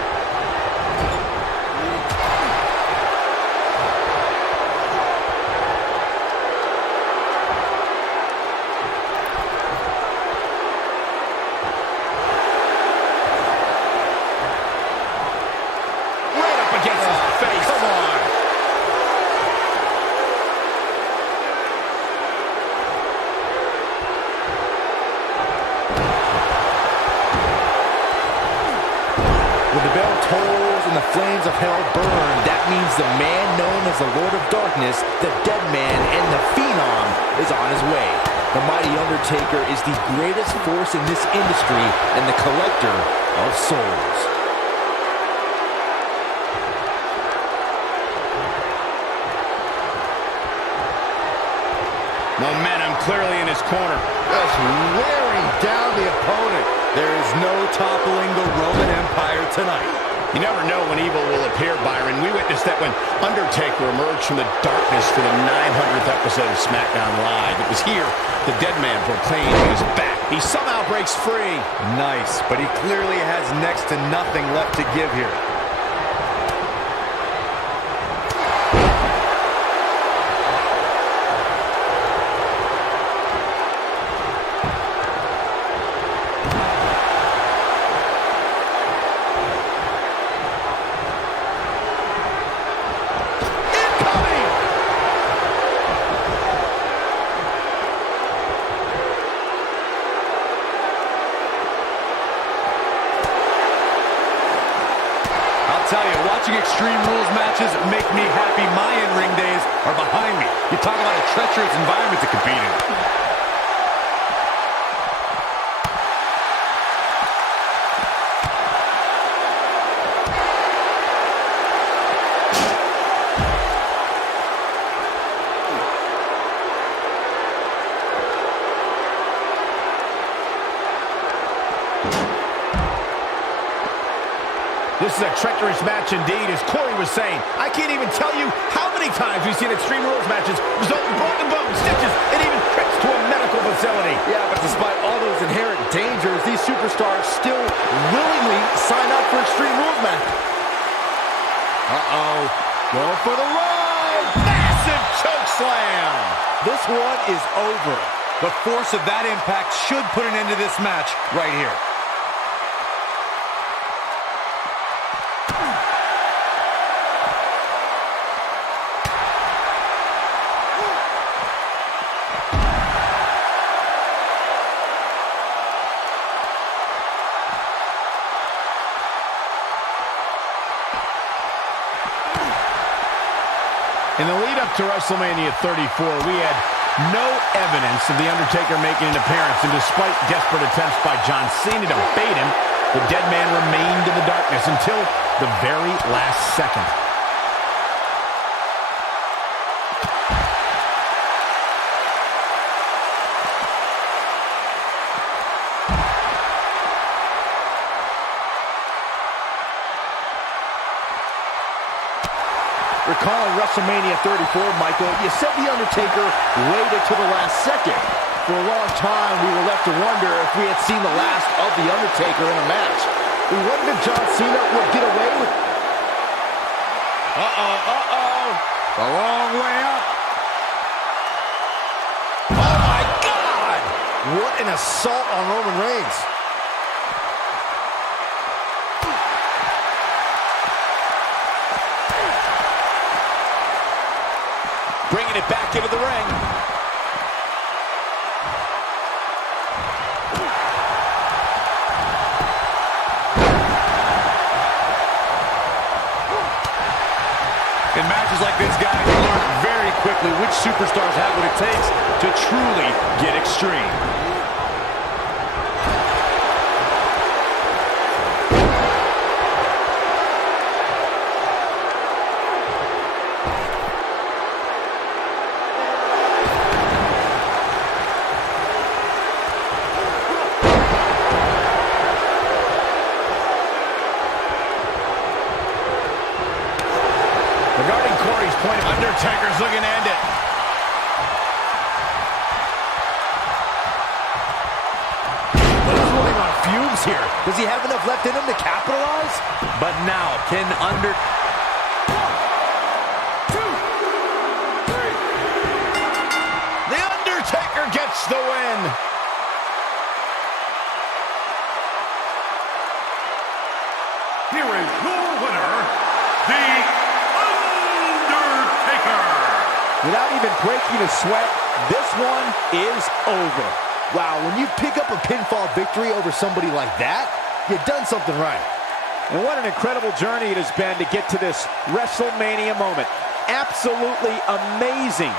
Right up against his face. Come on. When the bell tolls and the flames of hell burn, that means the man known as the Lord of Darkness, the Dead Man, and the Phenom is on his way. The mighty Undertaker is the greatest force in this industry and the collector of souls. Momentum clearly in his corner. Just wearing down the opponent. There is no toppling the Roman Empire tonight. You never know when evil will appear, Byron. We witnessed that when Undertaker emerged from the darkness for the 900th episode of SmackDown Live. It was here the Dead Man proclaimed he was back. He somehow breaks free. Nice, but he clearly has next to nothing left to give here. Tell you, watching Extreme Rules matches make me happy. My in-ring days are behind me. You talk about a treacherous environment to compete in. This is a treacherous match indeed, as Corey was saying. I can't even tell you how many times we've seen Extreme Rules matches result in broken bones, stitches, and even trips to a medical facility. Yeah, but despite all those inherent dangers, these superstars still willingly sign up for Extreme Rules matches. Going for the run! Massive choke slam! This one is over. The force of that impact should put an end to this match right here. In the lead-up to WrestleMania 34, we had no evidence of The Undertaker making an appearance, and despite desperate attempts by John Cena to bait him, the Dead Man remained in the darkness until the very last second. Recalling WrestleMania 34, Michael, you said The Undertaker waited to the last second. For a long time, we were left to wonder if we had seen the last of The Undertaker in a match. We wondered if John Cena would get away with it. The long way up. Oh, my God! What an assault on Roman Reigns. bringing it back into the ring. In matches like this, guys, you learn very quickly which superstars have what it takes to truly get extreme. Regarding Corey's point, Undertaker's looking to end it. He's running on fumes here. Does he have enough left in him to capitalize? But now, can The Undertaker gets the win. Here is your winner, The Undertaker. Without even breaking a sweat, this one is over. Wow, when you pick up a pinfall victory over somebody like that, you've done something right. And what an incredible journey it has been to get to this WrestleMania moment. Absolutely amazing